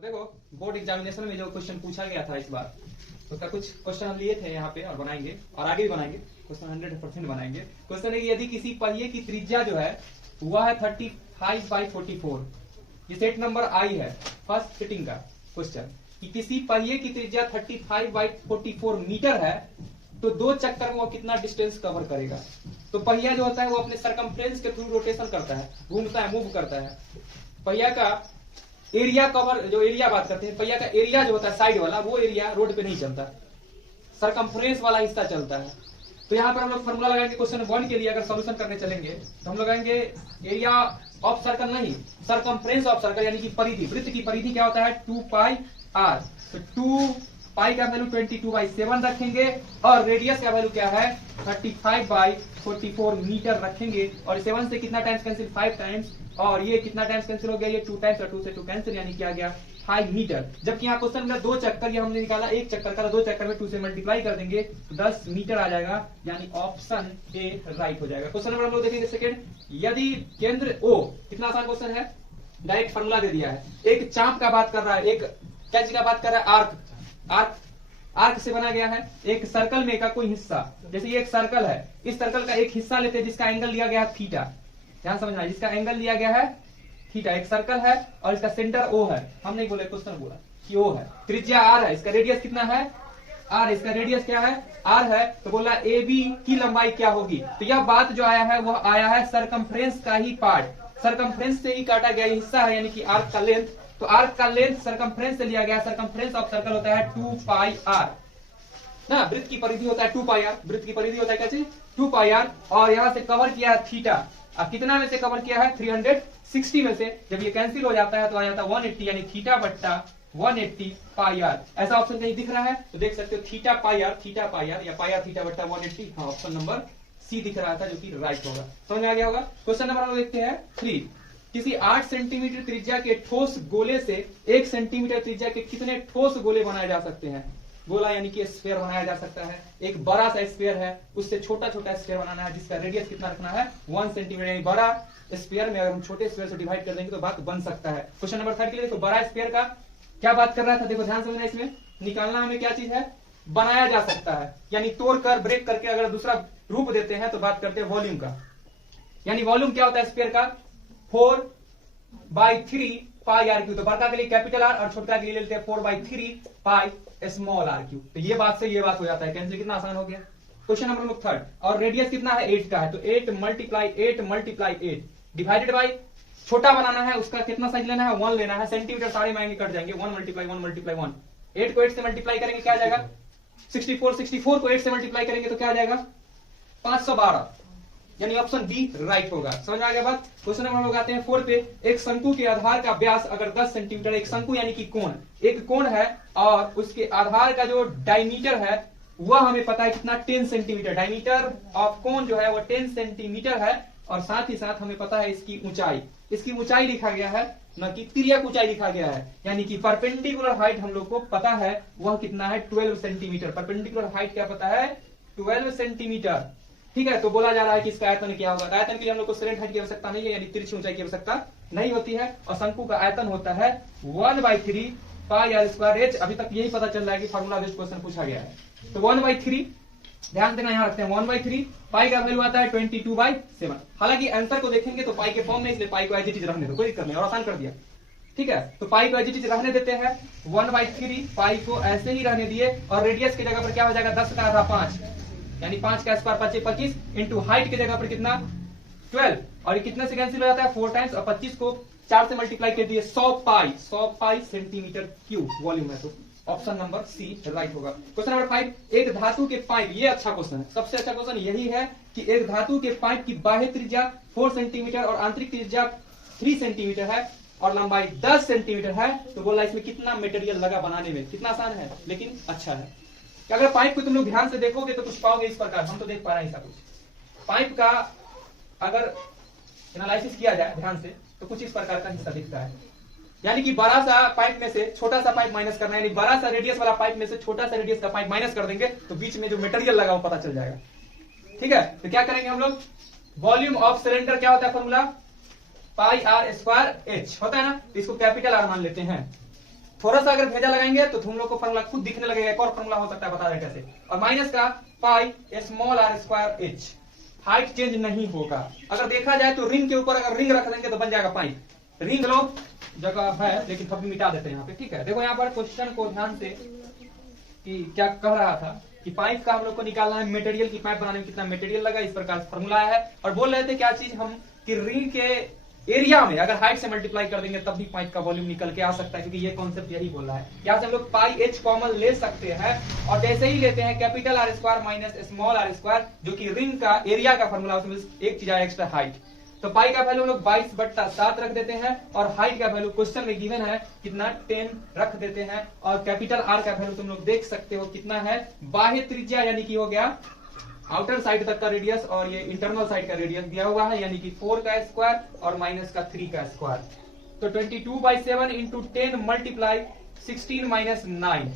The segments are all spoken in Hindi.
तो देखो बोर्ड एग्जामिनेशन में जो क्वेश्चन पूछा गया था इस बार, उसका कुछ क्वेश्चन हम लिए थे यहाँ पे और बनाएंगे और आगे भी बनाएंगे। क्वेश्चन 100% बनाएंगे। क्वेश्चन है कि यदि किसी पहिए की त्रिज्या जो है वह है 35/44, ये सेट नंबर आई है फर्स्ट सिटिंग का क्वेश्चन, कि किसी पहिए की त्रिज्या 35/44 मीटर है तो दो चक्कर में वो कितना डिस्टेंस कवर करेगा। तो पहिया जो होता है वो अपने सरकमफ्रेंस के थ्रू रोटेशन करता है, घूमता है, मूव करता है। पहिया का एरिया कवर, जो एरिया बात करते हैं, पहिया का एरिया जो होता है साइड वाला, वो एरिया रोड पे नहीं चलता, सरकमफ्रेंस वाला हिस्सा चलता है। तो यहाँ पर हम लोग फॉर्मूला लगाएंगे क्वेश्चन 1 के लिए। अगर सॉल्यूशन करने चलेंगे तो हम लगाएंगे एरिया ऑफ सर्कल नहीं, सरकमफ्रेंस ऑफ सर्कल, यानी कि परिधि, वृत्त की परिधि क्या होता है 2πr। तो 2π का वैल्यू 22/7 रखेंगे और रेडियस का वैल्यू क्या है 35/44 मीटर रखेंगे। और 7 से कितना टाइम्स कैंसिल, 5 टाइम्स, और ये कितना टाइम्स कैंसिल हो गया, ये 2 टाइम्स, और 2 से 2 कैंसिल, यानी क्या गया 5 मीटर। जबकि यहाँ क्वेश्चन में 2 चक्कर, ये हमने निकाला 1 चक्कर का, 2 चक्कर में 2 से मल्टीप्लाई कर देंगे तो 10 मीटर आ जाएगा, यानी ऑप्शन ए राइट हो जाएगा। क्वेश्चन नंबर हम लोग देखेंगे सेकेंड। यदि केंद्र ओ, कितना आसान क्वेश्चन है, डायरेक्ट फॉर्मूला दे दिया है। एक चाप का बात कर रहा है, एक क्या चीज का बात कर रहा है, आर्क से बना गया है। एक सर्कल में का कोई हिस्सा, जैसे ये एक सर्कल है, इस सर्कल का एक हिस्सा लेते हैं जिसका एंगल लिया गया है थीटा, ध्यान समझना, जिसका एंगल लिया गया है थीटा। एक सर्कल है और इसका सेंटर ओ है, हम नहीं बोले, क्वेश्चन बोला कि ओ है, त्रिज्या आर है, इसका रेडियस कितना है आर, इसका रेडियस क्या है आर है। तो बोला ए बी की लंबाई क्या होगी। तो यह बात जो आया है वह आया है सरकमफ्रेंस का ही पार्ट, सरकमफ्रेंस से ही काटा गया हिस्सा है, यानी कि आर्क का लेंथ। तो आर्क का लेंथ सरकमफ्रेंस से लिया गया, सरकमफ्रेंस ऑफ सर्कल होता है 2πr ना, वृत्त की परिधि होता है 2πr, वृत्त की परिधि होता है क्या चीज 2πr, और यहां से कवर किया है थीटा। अब कितना में से कवर किया है 360 में से, जब ये कैंसिल हो जाता है तो आ जाता है 180, यानी थीटा बट्टा 180πr। ऐसा ऑप्शन कहीं दिख रहा है तो देख सकते हो थीटा पाई आर या पाई आर थीटा बट्टा 180। हाँ, ऑप्शन नंबर सी दिख रहा था जो कि राइट होगा। समझ में आ गया होगा। क्वेश्चन नंबर हम देखते हैं 3। किसी 8 सेंटीमीटर त्रिज्या के ठोस गोले से 1 सेंटीमीटर त्रिज्या के कितने ठोस गोले बनाए जा सकते हैं। गोला यानी कि स्फीयर बनाया जा सकता है। एक बड़ा सा स्फीयर है, उससे छोटा छोटा स्फीयर बनाना है जिसका रेडियस कितना रखना है 1 सेंटीमीटर, यानी बड़ा स्फीयर में अगर हम छोटे स्फीयर से डिवाइड कर देंगे तो बात बन सकता है। क्वेश्चन नंबर 3 के लिए देखो, बड़ा स्फीयर का क्या बात कर रहा था, देखो ध्यान समझना, इसमें निकालना हमें क्या चीज है, बनाया जा सकता है, यानी तोड़कर ब्रेक करके अगर दूसरा रूप देते हैं तो बात करते हैं वॉल्यूम का। यानी वॉल्यूम क्या होता है स्फीयर का 4/3πr3। तो बड़का के लिए कैपिटल आर और छोटा के लिए लेते हैं 4/3π तो ये बात से ये बात हो जाता है, कैंसिल, कितना आसान हो गया। क्वेश्चन नंबर 3, और रेडियस कितना है 8 का है, तो 8 × 8 डिवाइडेड बाई, छोटा बनाना है उसका कितना साइज लेना है 1 लेना है, सेंटीमीटर सारे मायने कट जाएंगे, 1 × 1 8 को 8 से मल्टीप्लाई करेंगे क्या आ जाएगा 64 को 8 से मल्टीप्लाई करेंगे तो क्या आ जाएगा 512, यानी ऑप्शन बी राइट होगा। समझ में आ गया बात। क्वेश्चन नंबर हम लोग आते हैं 4 पे। एक शंकु के आधार का व्यास अगर 10 सेंटीमीटर, एक शंकु यानी कि कोण, एक कोण है और उसके आधार का जो डायमीटर है वह हमें पता है कितना 10 सेंटीमीटर, डायमीटर ऑफ कोण जो है वो 10 सेंटीमीटर है, और साथ ही साथ हमें पता है इसकी ऊंचाई, इसकी ऊंचाई लिखा गया है, न कि तिर्यक ऊंचाई लिखा गया है, यानी कि परपेंडिकुलर हाइट हम लोग को पता है वह कितना है 12 सेंटीमीटर। परपेंडिकुलर हाइट क्या पता है 12 सेंटीमीटर, ठीक है। तो बोला जा रहा है कि इसका आयतन क्या होगा। आयतन के लिए हम लोग को सरेंट हाइट की आवश्यकता नहीं है, यानी तिरछी ऊंचाई की आवश्यकता नहीं होती है, और शंकु का आयतन होता है 1/3πr²h। अभी तक यही पता चल रहा है कि फार्मूला बेस्ड क्वेश्चन पूछा गया है। तो 1/3, ध्यान देना, यहाँ रखते हैं 1/3, पाई का वैल्यू आता है 22/7। हालांकि आंसर को देखेंगे तो पाई के फॉर्म में, इसलिए पाई को एज इट इज रहने दो, कोई दिक्कत नहीं, और आसान कर दिया, ठीक है। तो पाई को एज इट इज रहने देते हैं, 1/3 पाई को ऐसे ही रहने दिए, और रेडियस की जगह पर क्या हो जाएगा 10 का आधा 5, यानी 5 का स्क्वायर 25 इंटू हाइट की जगह पर कितना 12, और ये कितने से कैंसिल हो जाता है 4 टाइम्स, और 25 को 4 से मल्टीप्लाई कर दिए 100π सेंटीमीटर क्यूब वॉल्यूम है। तो ऑप्शन नंबर सी राइट होगा। क्वेश्चन नंबर 5, एक धातु के पाइप, ये अच्छा क्वेश्चन है, सबसे अच्छा क्वेश्चन यही है कि एक धातु के पाइप की बाह्य त्रिज्या 4 सेंटीमीटर और आंतरिक त्रिज्या 3 सेंटीमीटर है और लंबाई 10 सेंटीमीटर है। तो बोला इसमें कितना मटेरियल लगा बनाने में, कितना आसान है लेकिन अच्छा है। कि अगर पाइप को तुम लोग ध्यान से देखोगे तो कुछ पाओगे इस प्रकार, हम तो देख पा रहे हैं ऐसा कुछ। पाइप का अगर एनालिसिस किया जाए ध्यान से तो कुछ इस प्रकार का हिस्सा दिखता है, यानी कि बड़ा सा पाइप में से छोटा सा पाइप माइनस करना है, यानी बड़ा सा रेडियस वाला पाइप में से छोटा सा रेडियस का पाइप माइनस कर देंगे तो बीच में जो मटेरियल लगा वो पता चल जाएगा, ठीक है। तो क्या करेंगे हम लोग, वॉल्यूम ऑफ सिलेंडर क्या होता है फॉर्मूला πr² h होता है ना, तो इसको कैपिटल आर मान लेते हैं, थोड़ा सा अगर भेजा लगाएंगे तो तुम लोग को फॉर्मूला खुद दिखने लगेगा, एक और फॉर्मूला हो सकता है, बता दें कैसे। और माइनस का pi small r square h, height change नहीं होगा। अगर देखा जाए तो रिंग के ऊपर अगर रिंग रख देंगे तो बन जाएगा पाइप। रिंग लो जगह है लेकिन तब भी मिटा देते हैं यहाँ पे, ठीक है। देखो यहाँ पर क्वेश्चन को ध्यान से कि क्या कह रहा था कि पाइप का हम लोग को निकालना है मटेरियल की, पाइप बनाने में कितना मटेरियल लगा, इस प्रकार फॉर्मूला है। और बोल रहे थे क्या चीज हम कि रिंग के एरिया में अगर हाइट से मल्टीप्लाई कर देंगे तब भी पाइप का वॉल्यूम निकल के आ सकता है, क्योंकि ये कॉन्सेप्ट यही बोल रहा है। यहाँ से हम लोग पाई एच कॉमन ले सकते हैं और जैसे ही लेते हैं capital r square minus small r square, जो कि रिंग का एरिया का फॉर्मूला, उसमें एक चीज आया एक्स्ट्रा हाइट। तो पाई का वैल्यू हम लोग 22/7 रख देते हैं और हाइट का वैल्यू क्वेश्चन में गिवन है कितना 10 रख देते हैं। और कैपिटल आर का वैल्यू तुम लोग देख सकते हो कितना है, बाह्य त्रिज्या यानी कि हो गया आउटर साइड तक का रेडियस और ये इंटरनल साइड का रेडियस दिया हुआ है, यानी कि 4 का स्क्वायर और माइनस का 3 का स्क्वायर। तो 22/7 इंटू 10 मल्टीप्लाई 16 माइनस 9,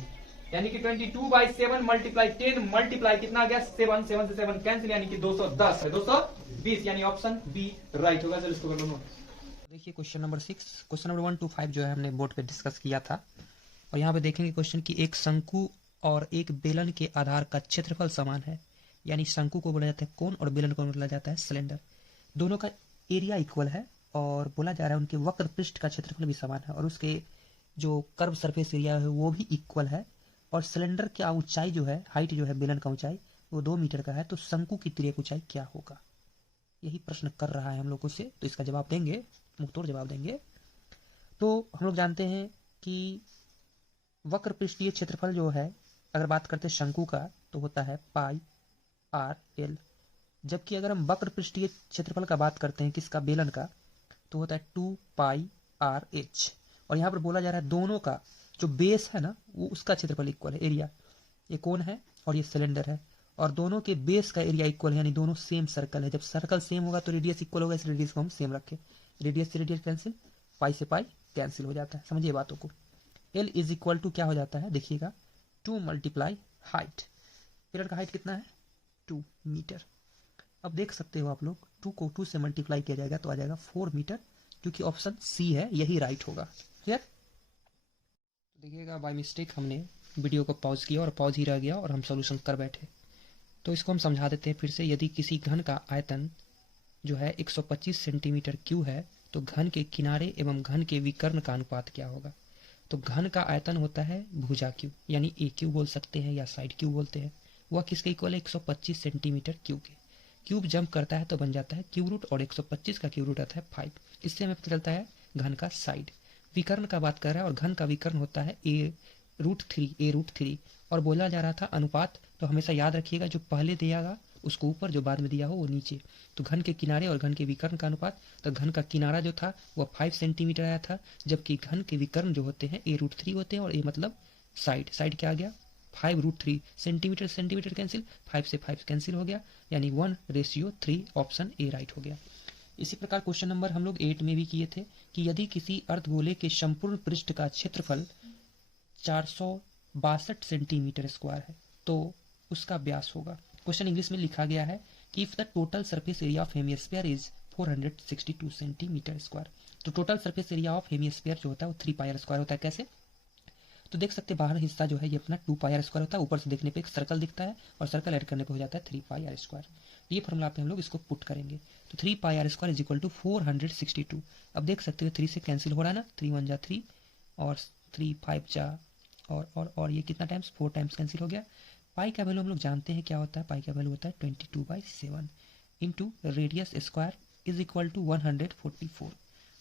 यानी कि 22/7 मल्टीप्लाई 10 मल्टीप्लाई कितना आ गया 7, 7 से 7 कैंसिल, यानी कि 210 है, 220, यानी ऑप्शन बी राइट होगा। चलो इसको कर लो। देखिए question number 6, question number 1 to 5 जो है हमने बोर्ड पे डिस्कस किया था। और यहाँ पे देखेंगे क्वेश्चन की एक शंकु और एक बेलन के आधार का क्षेत्रफल समान है, यानी शंकु को बोला जाता है कोन और बेलन को बोला जाता है सिलेंडर। दोनों का एरिया इक्वल है और बोला जा रहा है उनके वक्र पृष्ठ का क्षेत्रफल भी समान है और उसके जो कर्व सरफेस एरिया है वो भी इक्वल है। और सिलेंडर की ऊंचाई जो है, हाइट जो है बेलन का ऊंचाई वो 2 मीटर का है, तो शंकु की तिर्यक ऊंचाई क्या होगा, यही प्रश्न कर रहा है हम लोग से। तो इसका जवाब देंगे, मुक्तोड़ जवाब देंगे। तो हम लोग जानते हैं कि वक्र पृष्ठीय क्षेत्रफल जो है, अगर बात करते हैं शंकु का तो होता है पाई आर एल, जबकि अगर हम वक्र पृष्ठीय क्षेत्रफल का बात करते हैं किसका, बेलन का, तो होता है 2 पाई आर एच। और यहाँ पर बोला जा रहा है दोनों का जो बेस है ना वो उसका क्षेत्रफल इक्वल है, एरिया, ये कोन है और ये सिलेंडर है और दोनों के बेस का एरिया इक्वल है, यानी दोनों सेम सर्कल है। जब सर्कल सेम होगा तो रेडियस इक्वल होगा, इस रेडियस को हम सेम रखें, रेडियस से रेडियस कैंसिल, पाई से पाई कैंसिल हो जाता है। समझिए बातों को। एल इज इक्वल टू क्या हो जाता है, देखिएगा 2 मल्टीप्लाई हाइट, पिलर का हाइट कितना है 2 मीटर। अब देख सकते हो आप लोग 2 को 2 से मल्टीप्लाई किया जाएगा तो आ जाएगा 4 मीटर, क्योंकि ऑप्शन सी है यही राइट होगा। क्लियर। देखिएगा बाय मिस्टेक हमने वीडियो को पॉज किया और पॉज ही रह गया और हम सॉल्यूशन कर बैठे, तो इसको हम समझा देते हैं फिर से। यदि किसी घन का आयतन जो है 125 सेंटीमीटर क्यू है तो घन के किनारे एवं घन के विकर्ण का अनुपात क्या होगा। तो घन का आयतन होता है भुजा क्यू, यानी ए क्यू बोल सकते हैं या साइड क्यू बोलते हैं। वह किसके इक्वल है, 125 सेंटीमीटर क्यू के। क्यूब जंप करता है तो बन जाता है क्यूब रूट और 125 का क्यूब रूट आता है 5। इससे हमें पता चलता है घन का साइड। विकर्ण का बात कर रहा है और घन का विकर्ण होता है a√3 और बोला जा रहा था अनुपात, तो हमेशा याद रखिएगा जो पहले दिया उसको ऊपर, जो बाद में दिया हो वो नीचे। तो घन के किनारे और घन के विकर्ण का अनुपात, तो घन का किनारा जो था वह 5 सेंटीमीटर आया था, जबकि घन के विकर्ण जो होते हैं a√3 होते हैं और ए मतलब साइड, साइड क्या आ गया 5√3 सेंटीमीटर, सेंटीमीटर कैंसिल, 5 से 5 कैंसिल हो गया, यानी 1:3, ऑप्शन ए राइट हो गया। इसी प्रकार क्वेश्चन नंबर हम लोग 8 में भी किए थे कि यदि किसी अर्धगोले के संपूर्ण पृष्ठ का क्षेत्रफल 462 सेंटीमीटर स्क्वायर है तो उसका व्यास होगा। क्वेश्चन इंग्लिश में लिखा गया है कि if the total surface area of hemisphere is 462 centimetre square, तो total surface area of hemisphere जो होता है वो 3 पाई आर स्क्वायर होता है। कैसे, तो देख सकते हैं बाहर हिस्सा जो है ये अपना 2 पाई आर स्क्वायर होता है, ऊपर से देखने पे एक सर्कल दिखता है और सर्कल ऐड करने पे हो जाता है 3 पाई आर स्क्वायर। ये फॉर्मूला पे हम लोग इसको पुट करेंगे तो 3 pi r square is equal to 462। अब देख सकते हो 3 से कैंसिल हो रहा है ना, 3 1 जा 3 और 3 5 जा और ये कितना टाइम्स 4 टाइम्स कैंसिल हो गया। पाई का वैल्यू हम लोग जानते हैं क्या होता है, पाई का वैल्यू होता है 22/7 into radius square is equal to 144।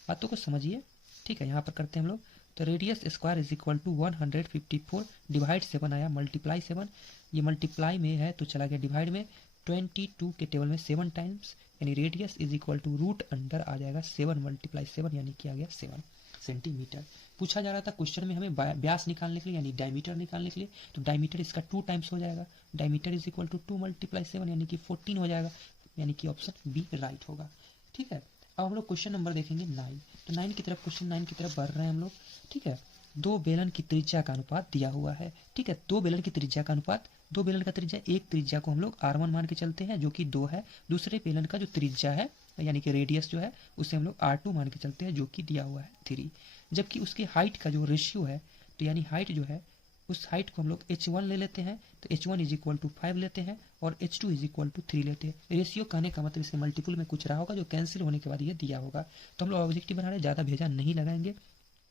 बातों को समझिए, ठीक है। यहाँ पर करते हैं हम लोग, तो radius square is equal to 154 divide 7 आया मल्टीप्लाई 7, ये मल्टीप्लाई में है तो चला गया डिवाइड में, 22 के टेबल में 7 टाइम्स, यानी radius is equal to root under आ जाएगा 7 मल्टीप्लाई 7, यानी कि आ गया 7 सेंटीमीटर। पूछा जा रहा था क्वेश्चन में हमें व्यास निकालने के लिए, यानी डायमीटर निकालने के लिए, तो डायमीटर इसका 2 टाइम्स हो जाएगा, diameter is equal to 2 multiply 7 यानी कि 14 हो जाएगा, यानी कि ऑप्शन बी राइट होगा। ठीक है। अब हम लोग क्वेश्चन नंबर देखेंगे 9, तो 9 की तरफ, क्वेश्चन 9 की तरफ बढ़ रहे हैं हम लोग। ठीक है, 2 बेलन की त्रिज्या का अनुपात दिया हुआ है। ठीक है, 2 बेलन की त्रिज्या का अनुपात, 2 बेलन का त्रिज्या, एक त्रिज्या को हम लोग r1 मान के चलते हैं जो कि 2 है, दूसरे बेलन का जो त्रिज्या है यानी कि रेडियस जो है उसे हम लोग r2 मान के चलते हैं जो कि दिया हुआ है 3, जबकि उसकी हाइट का जो रेशियो है तो यानी हाइट जो है उस हाइट को हम लोग h1 ले लेते हैं, तो h1 इज इक्वल टू 5 लेते हैं और h2 इज इक्वल टू 3 लेते हैं। रेशियो कहने का मतलब इसके मल्टीपल में कुछ रहा होगा जो कैंसिल होने के बाद ये दिया होगा। तो हम लोग ऑब्जेक्टिव बना रहे, ज़्यादा भेजा नहीं लगाएंगे।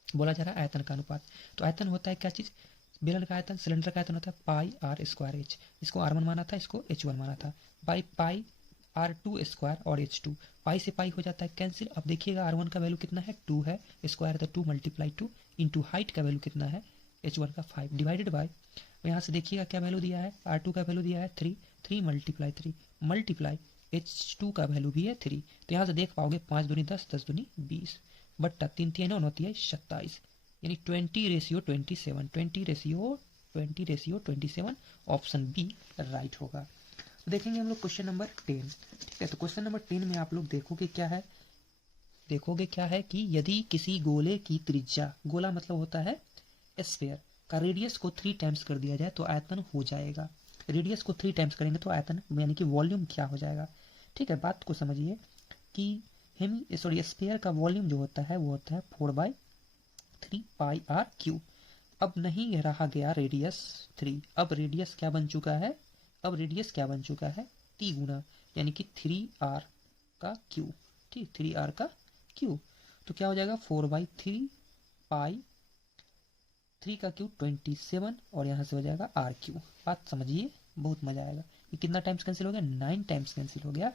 बोला जा रहा है आयतन का अनुपात, तो आयतन होता है क्या चीज़, बेलन का आयतन, सिलेंडर का आयतन होता है पाई आर स्क्वायर एच, इसको R1 माना था, इसको H1 माना था, बाई पाई R2 स्क्वायर और H2, पाई से पाई हो जाता है कैंसिल। अब देखिएगा R1 का वैल्यू कितना है 2 है, स्क्वायर है तो 2 मल्टीप्लाई 2 इंटू हाइट का वैल्यू कितना है H1 का 5 डिवाइडेड बाय, यहाँ से देखिएगा क्या वैल्यू दिया है, R2 का वैल्यू दिया है 3, 3 मल्टीप्लाई 3 मल्टीप्लाई H2 का वैल्यू भी है 3। तो यहाँ से देख पाओगे 5 दूनी 10, 10 दूनी 20 बट्टा 3 3 होती है 27, यानी 20:27, 20:27 ऑप्शन बी राइट होगा। तो देखेंगे हम लोग क्वेश्चन नंबर 10। ठीक है, तो क्वेश्चन नंबर 10 में आप लोग देखोगे क्या है कि यदि किसी गोले की त्रिज्या, गोला मतलब होता है स्फीयर, का रेडियस को 3 टाइम्स कर दिया जाए तो आयतन हो जाएगा। रेडियस को 3 टाइम्स करेंगे तो आयतन यानी कि वॉल्यूम क्या हो जाएगा। ठीक है, बात को समझिए कि स्फीयर का वॉल्यूम जो होता है वो होता है 4/3 पाई आर क्यूब। अब नहीं रहा गया रेडियस 3, अब रेडियस क्या बन चुका है, टी गुना, यानी कि 3r का क्यूब। ठीक, 3r का क्यूब, तो क्या हो जाएगा 4/3 पाई 3 का क्यूब 27 और यहाँ से हो जाएगा r क्यूब। बात समझिए, बहुत मजा आएगा। ये कितना टाइम्स कैंसिल हो गया, 9 टाइम्स कैंसिल हो गया।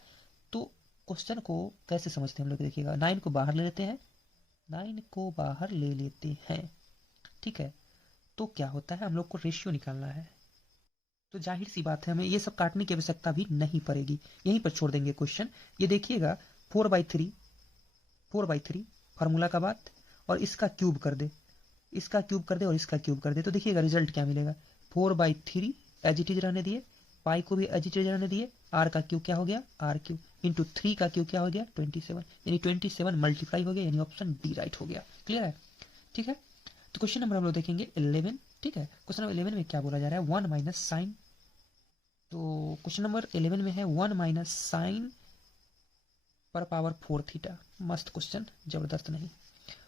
तो क्वेश्चन को कैसे समझते हैं हम लोग, देखिएगा 9 को बाहर ले लेते हैं, ठीक है, तो क्या होता है, हम लोग को रेशियो निकालना है। तो जाहिर सी बात है हमें ये सब काटने की आवश्यकता भी नहीं पड़ेगी, यहीं पर छोड़ देंगे क्वेश्चन। ये देखिएगा 4/3 फार्मूला का बात, और इसका क्यूब कर दे और इसका क्यूब कर दे, तो देखिएगा रिजल्ट क्या मिलेगा। 4/3 एज इट इज रहने दिए, पाई को भी एज इट इज रहने दिए, आर का क्यूब क्या हो गया आर क्यूब, इंटू 3 का क्यूब क्या हो गया 27, यानी 27 मल्टीप्लाई हो गया, यानी ऑप्शन डी राइट हो गया। क्लियर है, ठीक है। तो क्वेश्चन नंबर हम लोग देखेंगे 11। ठीक है, क्वेश्चन नंबर 11 में क्या बोला जा रहा है, 1 माइनस साइन। तो क्वेश्चन नंबर 11 में है 1 माइनस साइन पर पावर 4 थीटा। मस्त क्वेश्चन, जबरदस्त नहीं।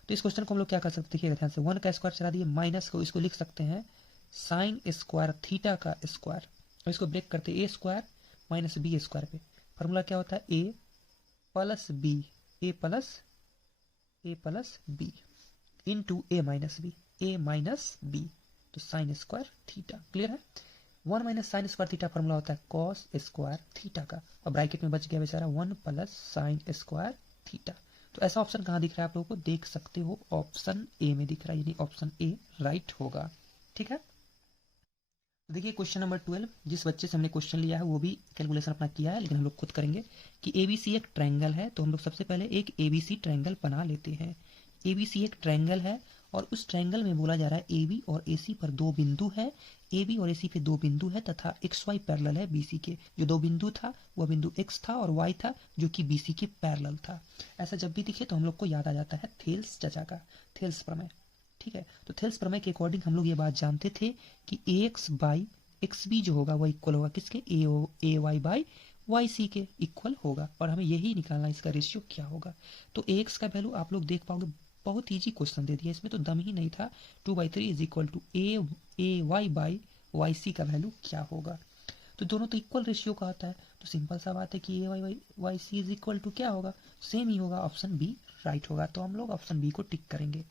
तो इस क्वेश्चन को हम लोग क्या कर सकते हैं, देखिएगा ध्यान से, 1 का स्क्वायर चला दिए, माइनस को इसको लिख सकते हैं साइन स्क्वायर थीटा का स्क्वायर, और इसको ब्रेक करते ए स्क्वायर माइनस बी स्क्वायर पे। फॉर्मूला क्या होता है, ए प्लस बी इंटू ए माइनस बी, तो साइन स्क्वायर थीटा। क्लियर है, 1 minus sine square theta formula होता है कॉस स्क्वायर थीटा का, और ब्रैकेट में बच गया बेचारा 1 प्लस साइन स्क्वायर थीटा। तो ऐसा ऑप्शन कहाँ दिख रहा है आप लोगों को, देख सकते हो ऑप्शन ए में दिख रहा है, यानी ऑप्शन ए राइट होगा। ठीक है, देखिए क्वेश्चन नंबर 12, जिस बच्चे से हमने क्वेश्चन लिया है वो भी कैलकुलेशन अपना किया है, लेकिन हम लोग खुद करेंगे कि एबीसी एक ट्रायंगल है। तो हम लोग सबसे पहले एक एबीसी ट्रायंगल बना लेते हैं। एबीसी एक ट्रायंगल है और उस ट्रायंगल में बोला जा रहा है एबी और एसी पर 2 बिंदु है, एबी और एसी पे 2 बिंदु है तथा एक्स वाई पैरेलल है बीसी के। जो 2 बिंदु था वह बिंदु एक्स था और वाई था जो कि बीसी के पैरेलल था। ऐसा जब भी दिखे तो हम लोग को याद आ जाता है थेल्स चचा का थेल्स प्रमेय। ठीक है, तो थेल्स प्रमेय के अकॉर्डिंग हम लोग ये बात जानते थे कि एक्स बाई एक्स बी जो होगा वह इक्वल होगा किसके, ए वाई बाई वाई सी के इक्वल होगा, और हमें यही निकालना इसका रेशियो क्या होगा। तो एक्स का वैल्यू आप लोग देख पाओगे, बहुत ईजी क्वेश्चन दे दिया, इसमें तो दम ही नहीं था। 2/3 is equal to a y by y c का वैल्यू क्या होगा। तो दोनों तो इक्वल रेशियो का आता है, तो सिंपल सा बात है कि A Y Y C is equal to क्या होगा, सेम ही होगा, ऑप्शन बी राइट होगा। तो हम लोग ऑप्शन बी को टिक करेंगे।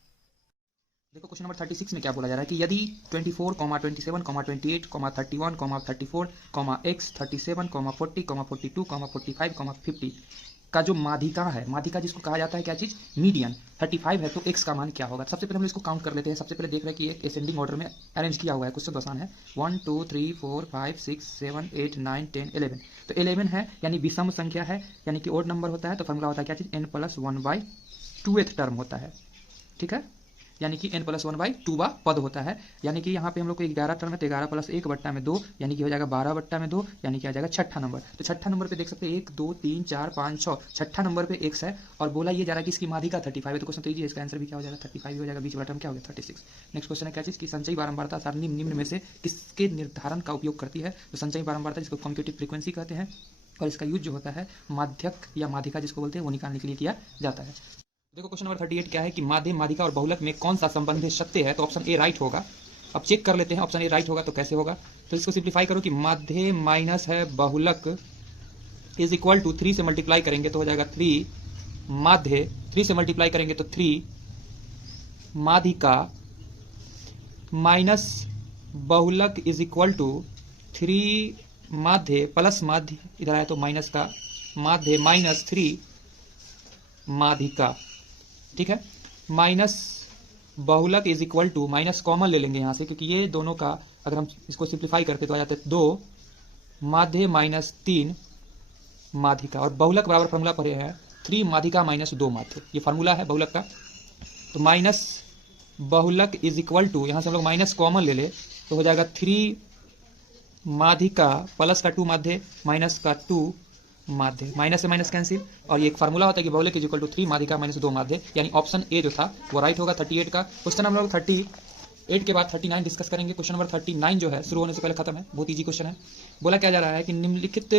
देखो क्वेश्चन नंबर 36 में क्या बोला जा रहा है कि यदि 24, 27, 28, 31, 34, x, 37, 40, 42, 45, 50 का जो माध्यिका है, माध्यिका जिसको कहा जाता है क्या चीज, मीडियन 35 है, तो x का मान क्या होगा। सबसे पहले हम इसको काउंट कर लेते हैं। सबसे पहले देख रहे हैं कि एक असेंडिंग ऑर्डर में अरेंज किया हुआ है, क्वेश्चन तो आसान है। 1 2 3 4 5 6 7 8 9 10 11, तो 11 है यानी विषम संख्या है, यानी कि ओड नंबर होता है, तो फॉर्मूला होता है क्या चीज, n+1/2th टर्म होता है। ठीक है, यानी कि n+1/2 पद होता है, यानी कि यहाँ पे हम लोग को 11 टर्म है, तो 11 + 1/2 यानी कि हो जाएगा 12/2, यानी कि आ जाएगा छठा नंबर। तो छठा नंबर पे देख सकते हैं 1 2 3 4 5 6, छठा नंबर पे x है, और बोला ये जा रहा है कि इसकी माध्यिका 35 है, तो क्वेश्चन तो इजी है, इसका आंसर भी क्या हो जाएगा 35 हो जाएगा, बीच वाला टर्म क्या हो गया 36। नेक्स्ट क्वेश्चन है क्या चीज की, संचयी बारंबारता सारणी निम्न में से किसके निर्धारण का उपयोग करती है। तो संचयी बारंबारता जिसको कम्यूटेटिव फ्रीक्वेंसी कहते हैं, और इसका यूज जो होता है माध्यक या माध्यिका जिसको बोलते हैं वो निकालने के लिए किया जाता है। देखो क्वेश्चन नंबर 38 क्या है कि माध्य, माध्यिका और बहुलक में कौन सा संबंध सत्य है, तो ऑप्शन ए राइट होगा। अब चेक कर लेते हैं ऑप्शन ए राइट होगा तो कैसे होगा। तो इसको सिंप्लीफाई करो कि माध्य माइनस है बहुलक इज इक्वल टू 3 से मल्टीप्लाई करेंगे तो हो जाएगा 3 माध्य, 3 से मल्टीप्लाई करेंगे तो 3 माध्यिका माइनस बहुलक इज इक्वल टू 3 माध्य प्लस माध्य, इधर आया तो माइनस का माध्य माइनस 3 माध्यिका, ठीक है। माइनस बहुलक is equal to, minus common ले लेंगे यहां से क्योंकि ये दोनों का अगर हम इसको सिंप्लीफाई करते तो आ जाते 2 माध्य माइनस 3 माध्यिका, और बहुलक बराबर फार्मूला पढ़े हैं 3 माध्यिका माइनस 2 माध्य, ये फार्मूला है बहुलक का। तो माइनस बहुलक इज इक्वल टू, यहां से हम लोग माइनस कॉमन ले ले तो हो जाएगा 3 माध्यिका प्लस का 2 माध्य माइनस का 2 माध्य, माइनस से माइनस कैंसिल, और ये एक फार्मूला होता है कि बहुलक इज इक्वल टू 3 माध्यिका माइनस 2 माध्य, यानी ऑप्शन ए जो था वो राइट होगा 38 का। क्वेश्चन हम लोग 38 के बाद 39 डिस्कस करेंगे। क्वेश्चन नंबर 39 जो है शुरू होने से पहले खत्म है, बहुत ईजी क्वेश्चन है। बोला क्या जा रहा है कि निम्नलिखित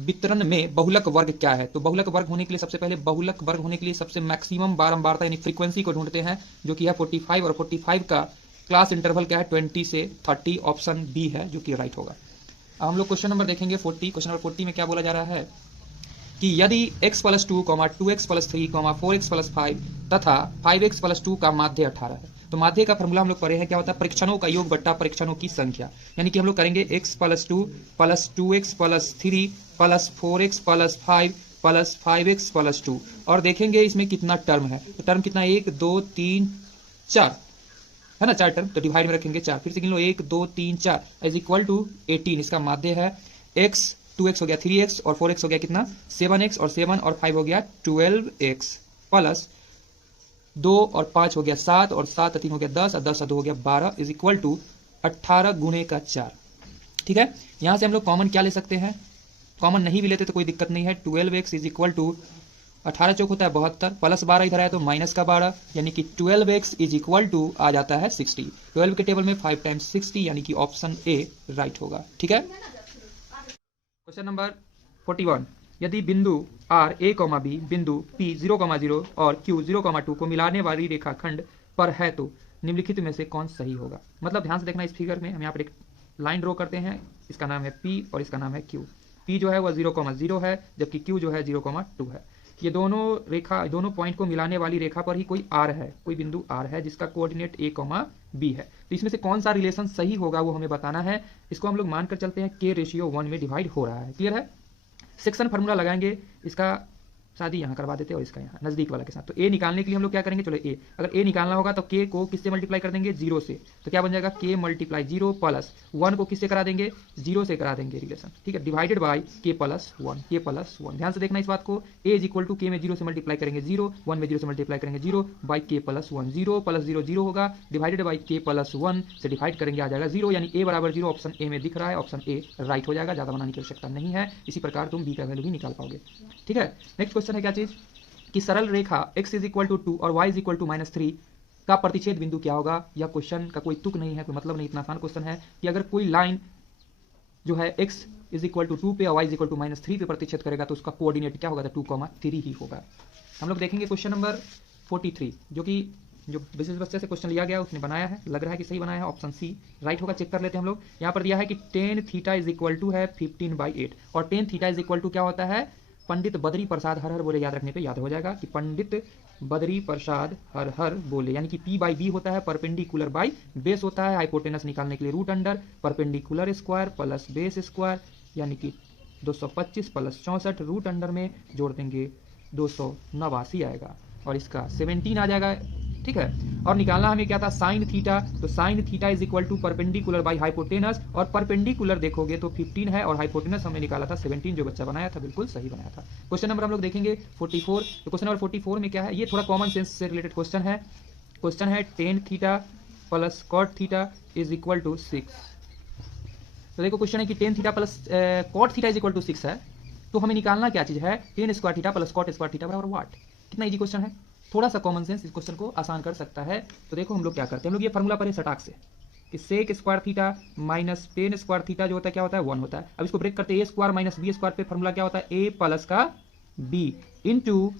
वितरण में बहुलक वर्ग क्या है। तो बहुलक वर्ग होने के लिए सबसे पहले बहुलक वर्ग होने के लिए सबसे मैक्सिमम बारंबारता यानी फ्रीक्वेंसी को ढूंढते हैं, जो कि है 45, और 45 का क्लास इंटरवल क्या है 20 से 30, ऑप्शन बी है जो कि राइट होगा। अब हम लोग क्वेश्चन नंबर देखेंगे 40। क्वेश्चन नंबर 40 में क्या बोला जा रहा है कि यदि x + 2, 2x + 3, 4x + 5 तथा 5x + 2 का माध्य 18 है। तो माध्य का फॉर्मूला हम लोग पढ़े हैं क्या होता है, परीक्षणों का योग बट्टा परीक्षणों की संख्या, यानी कि हम लोग करेंगे x + 2 + 2x + 3 + 4x + 5 + 5x + 2, और देखेंगे इसमें कितना टर्म है। तो टर्म कितना, 1 2 3 4 है ना, 4 टर्म, तो डिवाइड में रखेंगे 4, फिर से गिन लो 1 2 3 4 इज इक्वल टू 18, इसका माध्य है x, 2x हो गया 3x और 4x हो गया कितना 7x, और 7 और 5 हो गया 12x, प्लस 2 और 5 हो गया 7, और 7 और 3 हो गया 10, और 10 और 2 हो गया 12 इज इक्वल टू 18 गुणे का 4, ठीक है। यहां से हम लोग कॉमन क्या ले सकते हैं, कॉमन नहीं भी लेते तो कोई दिक्कत नहीं है। 12x इज इक्वल टू 18 चौक होता है 72, प्लस 12 इधर आया तो माइनस का 12, यानी कि 12x इज इक्वल टू आ जाता है 60। 12 के टेबल में 5 टाइम्स 60, यानी कि ऑप्शन ए राइट होगा, ठीक है। क्वेश्चन नंबर 41, यदि बिंदु R A, B, बिंदु P 0,0 और Q 0,2 को मिलाने वाली रेखाखंड पर है तो निम्नलिखित में से कौन सही होगा। मतलब ध्यान से देखना, इस फिगर में हम यहाँ पर एक लाइन ड्रॉ करते हैं, इसका नाम है P और इसका नाम है Q। P जो है वह 0,0 है, जबकि Q जो है 0,2 है। ये दोनों रेखा, दोनों पॉइंट को मिलाने वाली रेखा पर ही कोई R है, कोई बिंदु R है जिसका कोऑर्डिनेट A, B है। तो इसमें से कौन सा रिलेशन सही होगा वो हमें बताना है। इसको हम लोग मानकर चलते हैं K/1 में डिवाइड हो रहा है, क्लियर है। सेक्शन फार्मूला लगाएंगे, इसका शादी यहाँ करवा देते हैं और इसका यहाँ नजदीक वाला के साथ। तो ए निकालने के लिए हम लोग क्या करेंगे, चलो ए, अगर ए निकालना होगा तो के को किससे मल्टीप्लाई कर देंगे, 0 से, तो क्या बन जाएगा k × 0 प्लस 1 को किससे करा देंगे, 0 से करा देंगे रिलेशन, ठीक है, डिवाइडेड बाय k + 1, k + 1। ध्यान से देखना इस बात को, a इज इक्वल टू के में 0 से मल्टीप्लाई करेंगे 0, 1 में 0 से मल्टीप्लाई करेंगे 0 बाई k + 1, 0 + 0 0 होगा, डिवाइडेड बाई k + 1 से डिवाइड करेंगे आ जाएगा 0, यानी a बराबर 0 ऑप्शन ए में दिख रहा है, ऑप्शन ए राइट हो जाएगा, ज़्यादा बनाने की आवश्यकता नहीं है। इसी प्रकार तुम बी का वैल्यू भी निकाल पाओगे, ठीक है। नेक्स्ट क्वेश्चन है क्या चीज़ कि सरल रेखा x = 2 और y = -3 का प्रतिच्छेद बिंदु क्या होगा। यह क्वेश्चन का कोई तुक नहीं है, कोई मतलब नहीं, इतना आसान क्वेश्चन है कि अगर कोई लाइन जो है x = 2 पे और y = -3 पे प्रतिच्छेद करेगा तो उसका कोऑर्डिनेट क्या होगा, तो 2,3 ही होगा। हम लोग देखेंगे क्वेश्चन नंबर 43, जो कि जो विशेष बच्चे से क्वेश्चन लिया गया उसने बनाया है, लग रहा है कि सही बनाया है, ऑप्शन सी राइट होगा। चेक कर लेते हैं हम लोग। यहाँ पर दिया है कि tan θ = है 15/8, और tan θ = क्या होता है, पंडित बद्री प्रसाद हर हर बोले, याद रखने पे याद हो जाएगा कि पंडित बद्री प्रसाद हर हर बोले, यानी कि P/B होता है परपेंडिकुलर बाई बेस होता है। हाइपोटेनस निकालने के लिए root under perpendicular square plus base square, यानी कि 225 + 64 रूट अंडर में जोड़ देंगे 289 आएगा, और इसका 17 आ जाएगा, ठीक है। और निकालना हमें क्या था, साइन थीटा, तो sine theta is equal to perpendicular by hypotenuse, और परपेंडिकुलर देखोगे तो 15 है और हाइपोटेनस हमने निकाला था 17, जो बच्चा बनाया था बिल्कुल सही बनाया था। क्वेश्चन नंबर हम लोग देखेंगे 44। तो क्वेश्चन नंबर 44 में क्या है, ये थोड़ा कॉमन सेंस से रिलेटेड क्वेश्चन है। क्वेश्चन है tan θ + cot θ is equal to 6। तो देखो क्वेश्चन है कि tan θ + cot θ is equal to 6 है, तो हमें निकालना क्या चीज है, tan² θ + cot² θ बराबर वाट। कितना इजी क्वेश्चन है, थोड़ा सा कॉमन सेंस इस क्वेश्चन को आसान कर सकता है। तो देखो हम लोग क्या करते हैं, हम लोग ये फार्मूला पर सटाक से कि sec² θ माइनस tan² θ जो होता है क्या होता है, 1 होता है। अब इसको ब्रेक करते हैं, a² - b² पे फार्मूला क्या होता है, a+ का b इंटू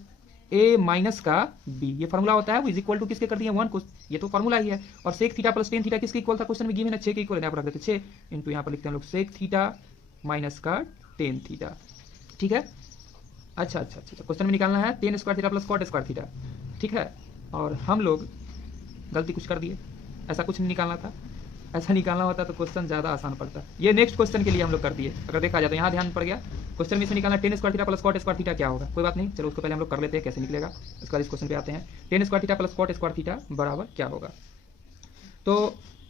ए माइनस का बी, ये फॉर्मूला होता है, वो इज इक्वल टू किसके कर दिए 1 को, ये तो फॉर्मूला ही है। और sec theta plus tan theta किसके इक्वल था, क्वेश्चन में गिवन है 6 के इक्वल, यहाँ पर रख देते 6 इंटू यहाँ पर लिखते हैं हम लोग सेक थीटा माइनस का टेन थीटा। ठीक है, अच्छा अच्छा अच्छा, क्वेश्चन में निकालना है tan square theta plus cot square theta. ठीक है, और हम लोग गलती कुछ कर दिए, ऐसा कुछ नहीं निकालना था, ऐसा निकालना होता तो क्वेश्चन ज़्यादा आसान पड़ता। ये नेक्स्ट क्वेश्चन के लिए हम लोग कर दिए, अगर देखा जाए तो यहाँ ध्यान पड़ गया, क्वेश्चन में से निकालना tan square theta plus cot square theta क्या होगा, कोई बात नहीं, चलो उसको पहले हम लोग कर लेते हैं कैसे निकलेगा, उसके बाद इस क्वेश्चन पे आते हैं। Tan square theta plus cot square theta बराबर क्या होगा, तो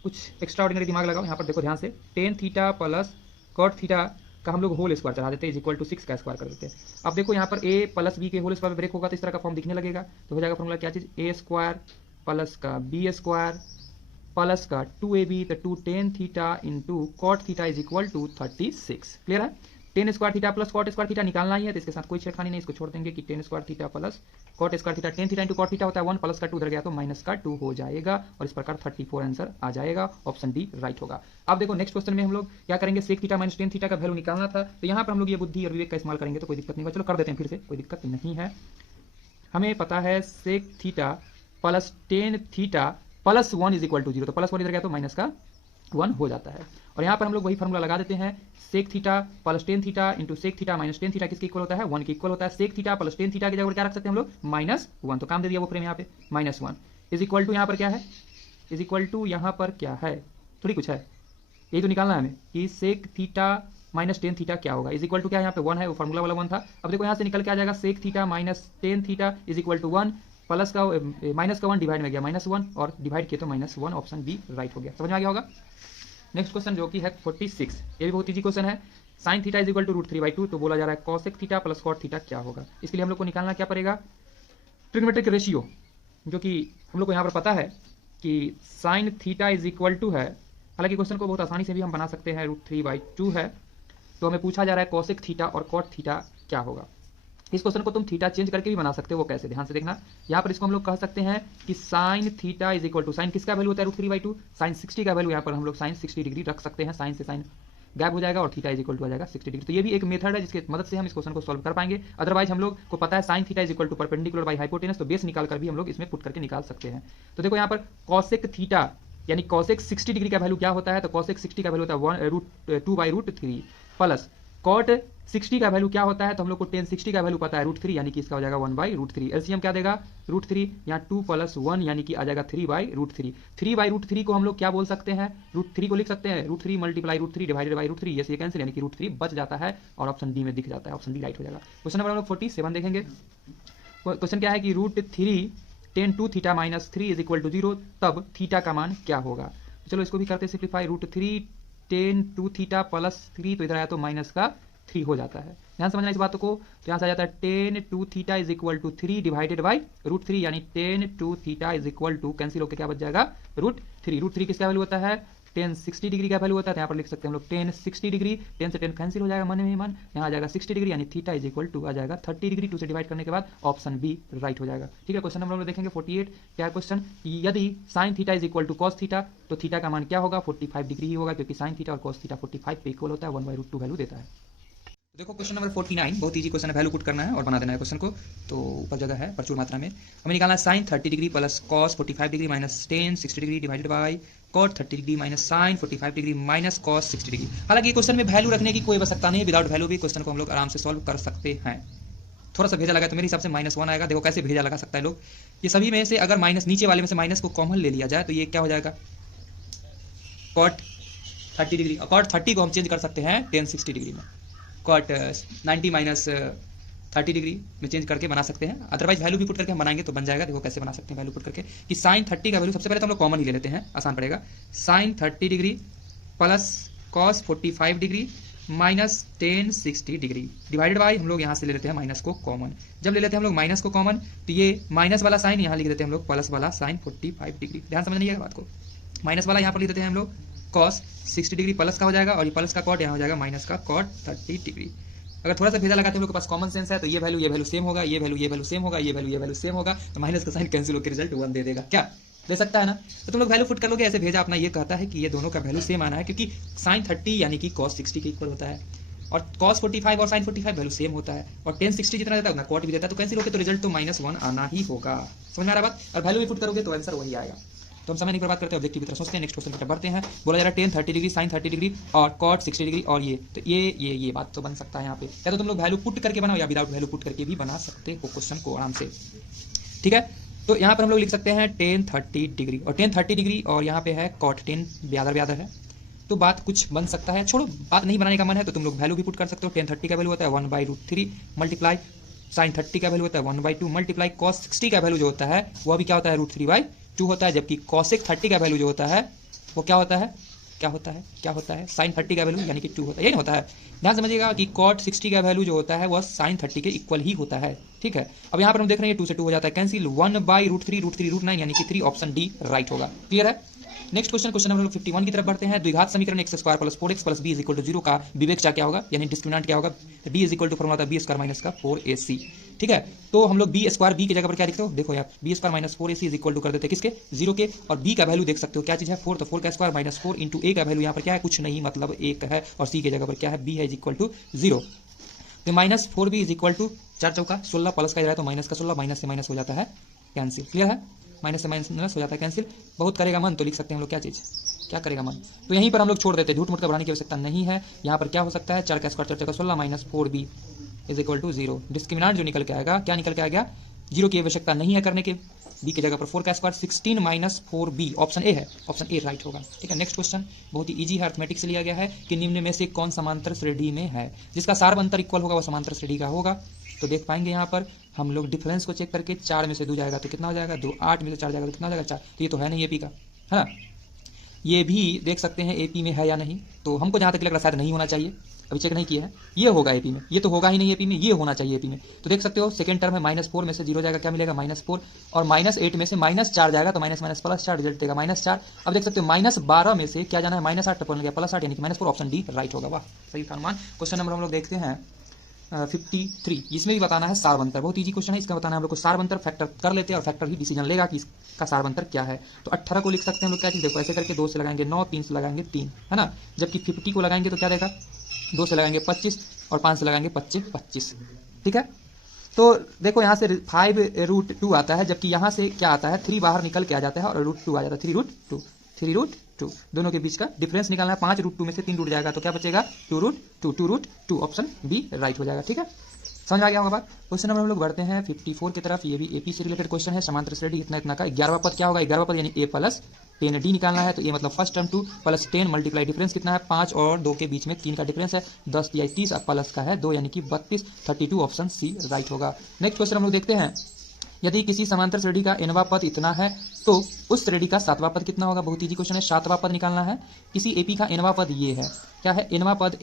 कुछ एक्स्ट्रा ऑर्डिनरी दिमाग लगाओ, यहाँ पर देखो ध्यान से, tan theta plus cot theta का हम लोग होल स्क्वायर चढ़ा देते हैं इज इक्वल टू 6 का स्क्वायर कर देते हैं। अब देखो यहाँ पर ए प्लस बी के होल स्क्वायर ब्रेक होगा तो इस तरह का फॉर्म दिखने लगेगा, तो हो जाएगा फॉर्मूला क्या चीज़, ए स्क्वायर प्लस का बी स्क्वायर प्लस का 2ab, तो 2 tan theta into cot theta is equal to 36। Clear है, tan square theta plus cot square theta निकालना ही है, तो इसके साथ कोई छेड़खानी नहीं, इसको छोड़ देंगे कि tan square theta plus cot square theta, tan theta into cot theta होता है 1 प्लस का 2 उधर गया तो माइनस का 2 हो जाएगा, और इस प्रकार 34 आंसर आ जाएगा, ऑप्शन डी राइट होगा। अब देखो नेक्स्ट क्वेश्चन में हम लोग क्या करेंगे, sec theta minus tan theta का वैल्यू निकालना था, तो यहाँ पर हम लोग ये बुद्धि और विवेक का इस्तेमाल करेंगे तो कोई दिक्कत नहीं होगा, चलो कर देते हैं फिर से, कोई दिक्कत नहीं है। हमें पता है sec theta plus tan theta plus 1 is equal to 0, तो प्लस 1 इधर गया तो माइनस का 1 हो जाता है, और यहाँ पर हम लोग वही फॉर्मूला लगा देते हैं, sec theta plus tan theta into sec theta minus tan theta किसके इक्वल होता है, 1 के इक्वल होता है। Sec theta plus tan theta की जगह क्या रख सकते हैं हम लोग, -1, तो काम दे दिया वो फ्रेम यहाँ पे -1 इज इक्वल टू, यहाँ पर क्या है, इज इक्वल टू यहाँ पर क्या है, थोड़ी कुछ है, यही तो निकालना है हमें कि sec theta minus tan theta क्या होगा, इज इक्वल टू क्या है, यहाँ पे 1 है, वो फॉर्मूला वाला 1 था। अब देखो यहाँ से निकल के आ जाएगा sec theta minus tan theta is equal to 1 plus का माइनस का 1 डिवाइड में गया -1 और डिवाइड किया तो -1, ऑप्शन बी राइट हो गया, समझ में आ गया होगा। नेक्स्ट क्वेश्चन जो कि है 46, ये भी बहुत ईजी क्वेश्चन है, sine theta is equal to √3/2, तो बोला जा रहा है cosec theta plus cot theta क्या होगा, इसके लिए हम लोग को निकालना क्या पड़ेगा, ट्रिग्नोमेट्रिक रेशियो, जो कि हम लोग को यहाँ पर पता है कि sine theta is equal to है, हालांकि क्वेश्चन को बहुत आसानी से भी हम बना सकते हैं, √3/2 है, तो हमें पूछा जा रहा है कॉसेक थीटा और कॉट थीटा क्या होगा। इस क्वेश्चन को तुम थीटा चेंज करके भी बना सकते हो, वो कैसे, ध्यान से देखना, यहाँ पर इसको हम लोग कह सकते हैं कि sine theta is equal to, sine किसका वैल्यू होता है √3/2, साइन 60 का वैल्यू, यहाँ पर हम लोग साइन 60 डिग्री रख सकते हैं, साइन से साइन गैप हो जाएगा और थीटा इज इक्वल टू आ जाएगा 60 डिग्री। तो ये भी एक मेथड है जिसकी मदद से हम इस क्वेश्चन को सॉल्व कर पाएंगे, अदरवाइज हम लोग को पता है sine theta is equal to perpendicular by hypotenuse, तो बेस निकाल कर भी हम लोग इसमें पुट करके निकाल सकते हैं। तो देखो यहाँ पर कॉसेक थीटा यानी कॉसेक 60 डिग्री का वैल्यू क्या होता है, तो कॉसेक 60 का वैल्यू होता है 2/√3 प्लस कॉट 60 का वैल्यू क्या होता है, तो हम लोग को टेन 60 का वैल्यू पता है √3, यानी कि इसका हो जाएगा 1/√3, एलसीएम क्या देगा √3, यहाँ 2 + 1 यानी कि आ जाएगा 3/√3, 3/√3 को हम लोग क्या बोल सकते हैं, √3 को लिख सकते हैं √3 × √3 डिवाइडेड बाई √3, ये से कैंसिल, यानी कि √3 बच जाता है और ऑप्शन डी में दिख जाता है, ऑप्शन डी राइट हो जाएगा। क्वेश्चन नंबर हम लोग 47 देखेंगे, क्वेश्चन क्या है कि √3 tan 2 theta minus 3 is equal to 0, तब थीटा का मान क्या होगा, चलो इसको भी करते सिंप्लीफाई, √3 tan 2 थीटा प्लस 3, तो इधर आया तो माइनस का 3 हो जाता है, ध्यान समझना इस बात को, तो यहाँ से आ जाता है tan 2 theta is equal to 3 divided by √3, यानी tan 2 theta is equal to cancel होकर क्या बच जाएगा √3 किसका वैल्यू होता है, tan 60 डिग्री का वैल्यू होता है, तो यहाँ पर लिख सकते हैं हम लोग tan 60 डिग्री, 10 से 10 कैंसिल हो जाएगा, मन में मन, यहाँ आ जाएगा 60 डिग्री, यानी थीटा इज इक्वल टू आ जाएगा 30 डिग्री, 2 से डिवाइड करने के बाद ऑप्शन बी राइट हो जाएगा। ठीक है, क्वेश्चन नंबर हम लोग देखेंगे 48, क्या क्वेश्चन, यदि sine theta is equal to cos theta, तो थीटा का मान क्या होगा, 45 डिग्री ही होगा, क्योंकि साइन थीटा और कॉस थीटा 45 पे इक्वल होता है, 1/√2 वैल्यू देता है। देखो क्वेश्चन नंबर 49 बहुत इजी क्वेश्चन है, वैल्यू पुट करना है और बना देना है क्वेश्चन को, तो ऊपर जगह है प्रचुर मात्रा में, हमें निकालना है sine 30 degree plus cos 45 degree minus tan 60 degree divided by cot 30 degree minus sine 45 degree minus cos 60 degree. हालांकि क्वेश्चन में वैल्यू रखने की कोई आवश्यकता नहीं है, विदाउट वैल्यू भी क्वेश्चन को हम लोग आराम से सॉल्व कर सकते हैं। थोड़ा सा भेजा लगा तो मेरे हिसाब से -1 आएगा, देखो कैसे भेजा लगा सकता है लोग, ये सभी में से अगर माइनस नीचे वाले में से माइनस को कॉमन ले लिया जाए तो ये क्या हो जाएगा, कॉट 30 डिग्री, कॉट 30 को हम चेंज कर सकते हैं tan 60 डिग्री में, कॉट 90 माइनस 30 डिग्री में चेंज करके बना सकते हैं, अदरवाइज वैल्यू भी पुट करके हम बनाएंगे तो बन जाएगा। देखो कैसे बना सकते हैं वैल्यू पुट करके, कि साइन 30 का वैल्यू सबसे पहले तो हम लोग कॉमन ही ले लेते हैं, आसान पड़ेगा, sine 30 degree plus cos 45 degree minus tan 60 degree divided by, हम लोग यहाँ से ले लेते हैं माइनस को कॉमन, जब ले लेते हैं हम लोग माइनस को कॉमन तो ये माइनस वाला साइन यहाँ लिख देते हैं हम लोग प्लस वाला साइन 45 डिग्री, ध्यान समझनी है बात को, माइनस वाला यहाँ पर लिख देते हैं हम लोग कॉस 60 डिग्री प्लस का हो जाएगा, और ये प्लस का कॉट यहाँ हो जाएगा माइनस का कॉट 30 डिग्री। अगर थोड़ा सा भेजा लगाते हैं हम लोग के पास कॉमन सेंस है, तो ये वैल्यू सेम होगा, ये वैल्यू सेम होगा, ये वैल्यू सेम होगा, तो माइनस का साइन कैंसिल होकर रिजल्ट 1 दे देगा, क्या दे सकता है ना, तो तुम लोग वैल्यू फुट कर लोगे, ऐसे भेजा अपना ये कहता है कि ये दोनों का वैल्यू सेम आना है, क्योंकि साइन 30 यानी कि कॉस 60 के इक्वल होता है, और cos 45 और sin 45 वैल्यू सेम होता है, और tan 60 जितना देता है उतना cot भी देता है, तो कैंसिल होके तो रिजल्ट तो -1 आना ही होगा। समझ में आ रहा बात? और वैल्यू भी पुट करोगे तो आंसर वही आएगा। तो हम समय नहीं बर्बाद करते, ऑब्जेक्टिव की तरफ सोचते हैं। नेक्स्ट क्वेश्चन की तरफ बढ़ते हैं। बोला जा रहा है tan 30 डिग्री sin 30 डिग्री और cot 60 डिग्री, और ये तो ये बात तो बन सकता है यहाँ पे। या तो तुम लोग वैल्यू पुट करके बनाओ या विदाउट वैल्यू पुट करके भी बना सकते हो क्वेश्चन को आराम से, ठीक है। तो यहाँ पर हम लोग लिख सकते हैं tan 30 डिग्री, और tan 30 डिग्री और यहाँ पे है cot tan ब्यादर है, तो बात कुछ बन सकता है। छोड़ो, बात नहीं बनाने का मन है तो तुम लोग वैल्यू भी पुट कर सकते हो। tan 30 का वैल्यू होता है 1/√3 मल्टीप्लाई sin 30 का वैल्यू होता है 1/2 मल्टीप्लाई cos 60 का वैल्यू जो होता है वह भी क्या होता है √3/2 होता है, जबकि cosec 30 का वैल्यू जो होता है वो क्या होता है sin 30 का वैल्यू यानी कि 2 होता है, यही होता है। ध्यान समझिएगा कि cot 60 का वैल्यू जो होता है वह sin 30 के इक्वल ही होता है, ठीक है। अब यहाँ पर हम देख रहे हैं 2 से 2 हो जाता है कैंसिल, 1/√3 यानी कि 3 ऑप्शन डी राइट होगा। क्लियर है? नेक्स्ट क्वेश्चन नंबर 51 की तरफ बढ़ते हैं। द्विघात समीकरण x² + 4x + b = 0 का विवेक क्या होगा, यानी डिस्क्रिमिनेंट क्या होगा। d = फॉर्मूला होता है b² - 4ac, ठीक है। तो हम लोग b² की जगह पर क्या लिखते हो, देखो यार b² - 4ac = कर देते हैं किसके, 0 के, और b का वैल्यू देख सकते हो क्या चीज है 4, तो 4 का स्क्वायर - 4 इंटू a का वैल्यू यहाँ पर क्या है, कुछ नहीं मतलब 1 है, और c की जगह पर क्या है b है = 0। तो -4b = 4 चौका 16, प्लस का इधर है तो माइनस का 16, माइनस से माइनस हो जाता है कैंसिल। क्लियर है? माइनस से माइनस हो जाता है कैंसिल। बहुत करेगा मन तो लिख सकते हैं हम लोग क्या चीज़, क्या करेगा मन, तो यहीं पर हम लोग छोड़ देते हैं, झूठ मूठ का बढ़ाने की आवश्यकता नहीं है। यहाँ पर क्या हो सकता है 4 का स्क्वायर 4 चौका 16 -4b = 0। डिस्क्रिमिनेंट जो निकल के आएगा, क्या निकल के आएगा, 0 की आवश्यकता नहीं है करने के, b की जगह पर 4 का स्क्वायर 16 - 4b, ऑप्शन ए है, ऑप्शन ए राइट होगा, ठीक है। नेक्स्ट क्वेश्चन बहुत ही इजी है, अर्थमेटिक से लिया गया है कि निम्न में से कौन समांतर श्रेणी में है, जिसका सार्वंतर इक्वल होगा वो समांतर श्रेणी का होगा। तो देख पाएंगे यहाँ पर हम लोग डिफरेंस को चेक करके 4 में से 2 जाएगा तो कितना हो जाएगा 2, 8 में से 4 जाएगा तो कितना हो जाएगा 4, तो ये तो है नहीं एपी का, है ना। ये भी देख सकते हैं एपी में है या नहीं, तो हमको जहाँ तक लग रहा शायद नहीं होना चाहिए, अभी चेक नहीं किया है। ये होगा एपी में, ये तो होगा ही नहीं एपी में, ये होना चाहिए एपी में। तो देख सकते हो सेकंड टर्म है -4 में से 0 जाएगा, क्या मिलेगा -4, और -8 में से -4 जाएगा तो माइनस माइनस +4 रिजल्ट देगा -4। अब देख सकते हो -12 में से क्या जाना है -8 टपल गया +8 यानी कि -4, ऑप्शन डी राइट होगा। वाह, सही था अनुमान। क्वेश्चन नंबर हम लोग देखते हैं 53, इसमें भी बताना है सारवंतर, बहुत इजी क्वेश्चन है, इसका बताना है हम लोग को सारवंतर। फैक्टर कर लेते हैं और फैक्टर ही डिसीजन लेगा कि इसका सारवंतर क्या है। तो 18 को लिख सकते हैं हम लोग क्या चीज़, देखो ऐसे करके 2 से लगाएंगे 9, 3 से लगाएंगे 3, है ना। जबकि 50 को लगाएंगे तो क्या देगा, 2 से लगाएंगे 25 और 5 से लगाएंगे 25, ठीक है। तो देखो यहाँ से 5√2 आता है, जबकि यहाँ से क्या आता है 3 बाहर निकल के आ जाता है और √2 आ जाता है, 3√2 दोनों के बीच का डिफरेंस निकालना है। 5√2 में से 3 रूट जाएगा तो क्या बचेगा 2√2, ऑप्शन बी राइट हो जाएगा, ठीक है। समझ आ गया होगा बात। क्वेश्चन नंबर हम लोग बढ़ते हैं 54 की तरफ। ये भी एपी से रिलेटेड क्वेश्चन है, समांतर श्रेणी इतना का 11वां पद क्या होगा, 11वां पद यानी a + 10 डी निकालना है। तो ये मतलब फर्स्ट टर्म 2 + 10 मल्टीप्लाई डिफरेंस कितना है 5 और 2 के बीच में 3 का डिफरेंस है 10 या 30 और प्लस का है 2 यानी कि 32, 32 ऑप्शन सी राइट होगा। नेक्स्ट क्वेश्चन हम लोग देखते हैं, यदि किसी समांतर श्रेणी का nवां पद इतना है तो उस श्रेणी का 7वां पद कितना होगा। बहुत इजी क्वेश्चन है, 7वां पद निकालना है। किसी एपी का nवां पद ये है, क्या है nवां पद =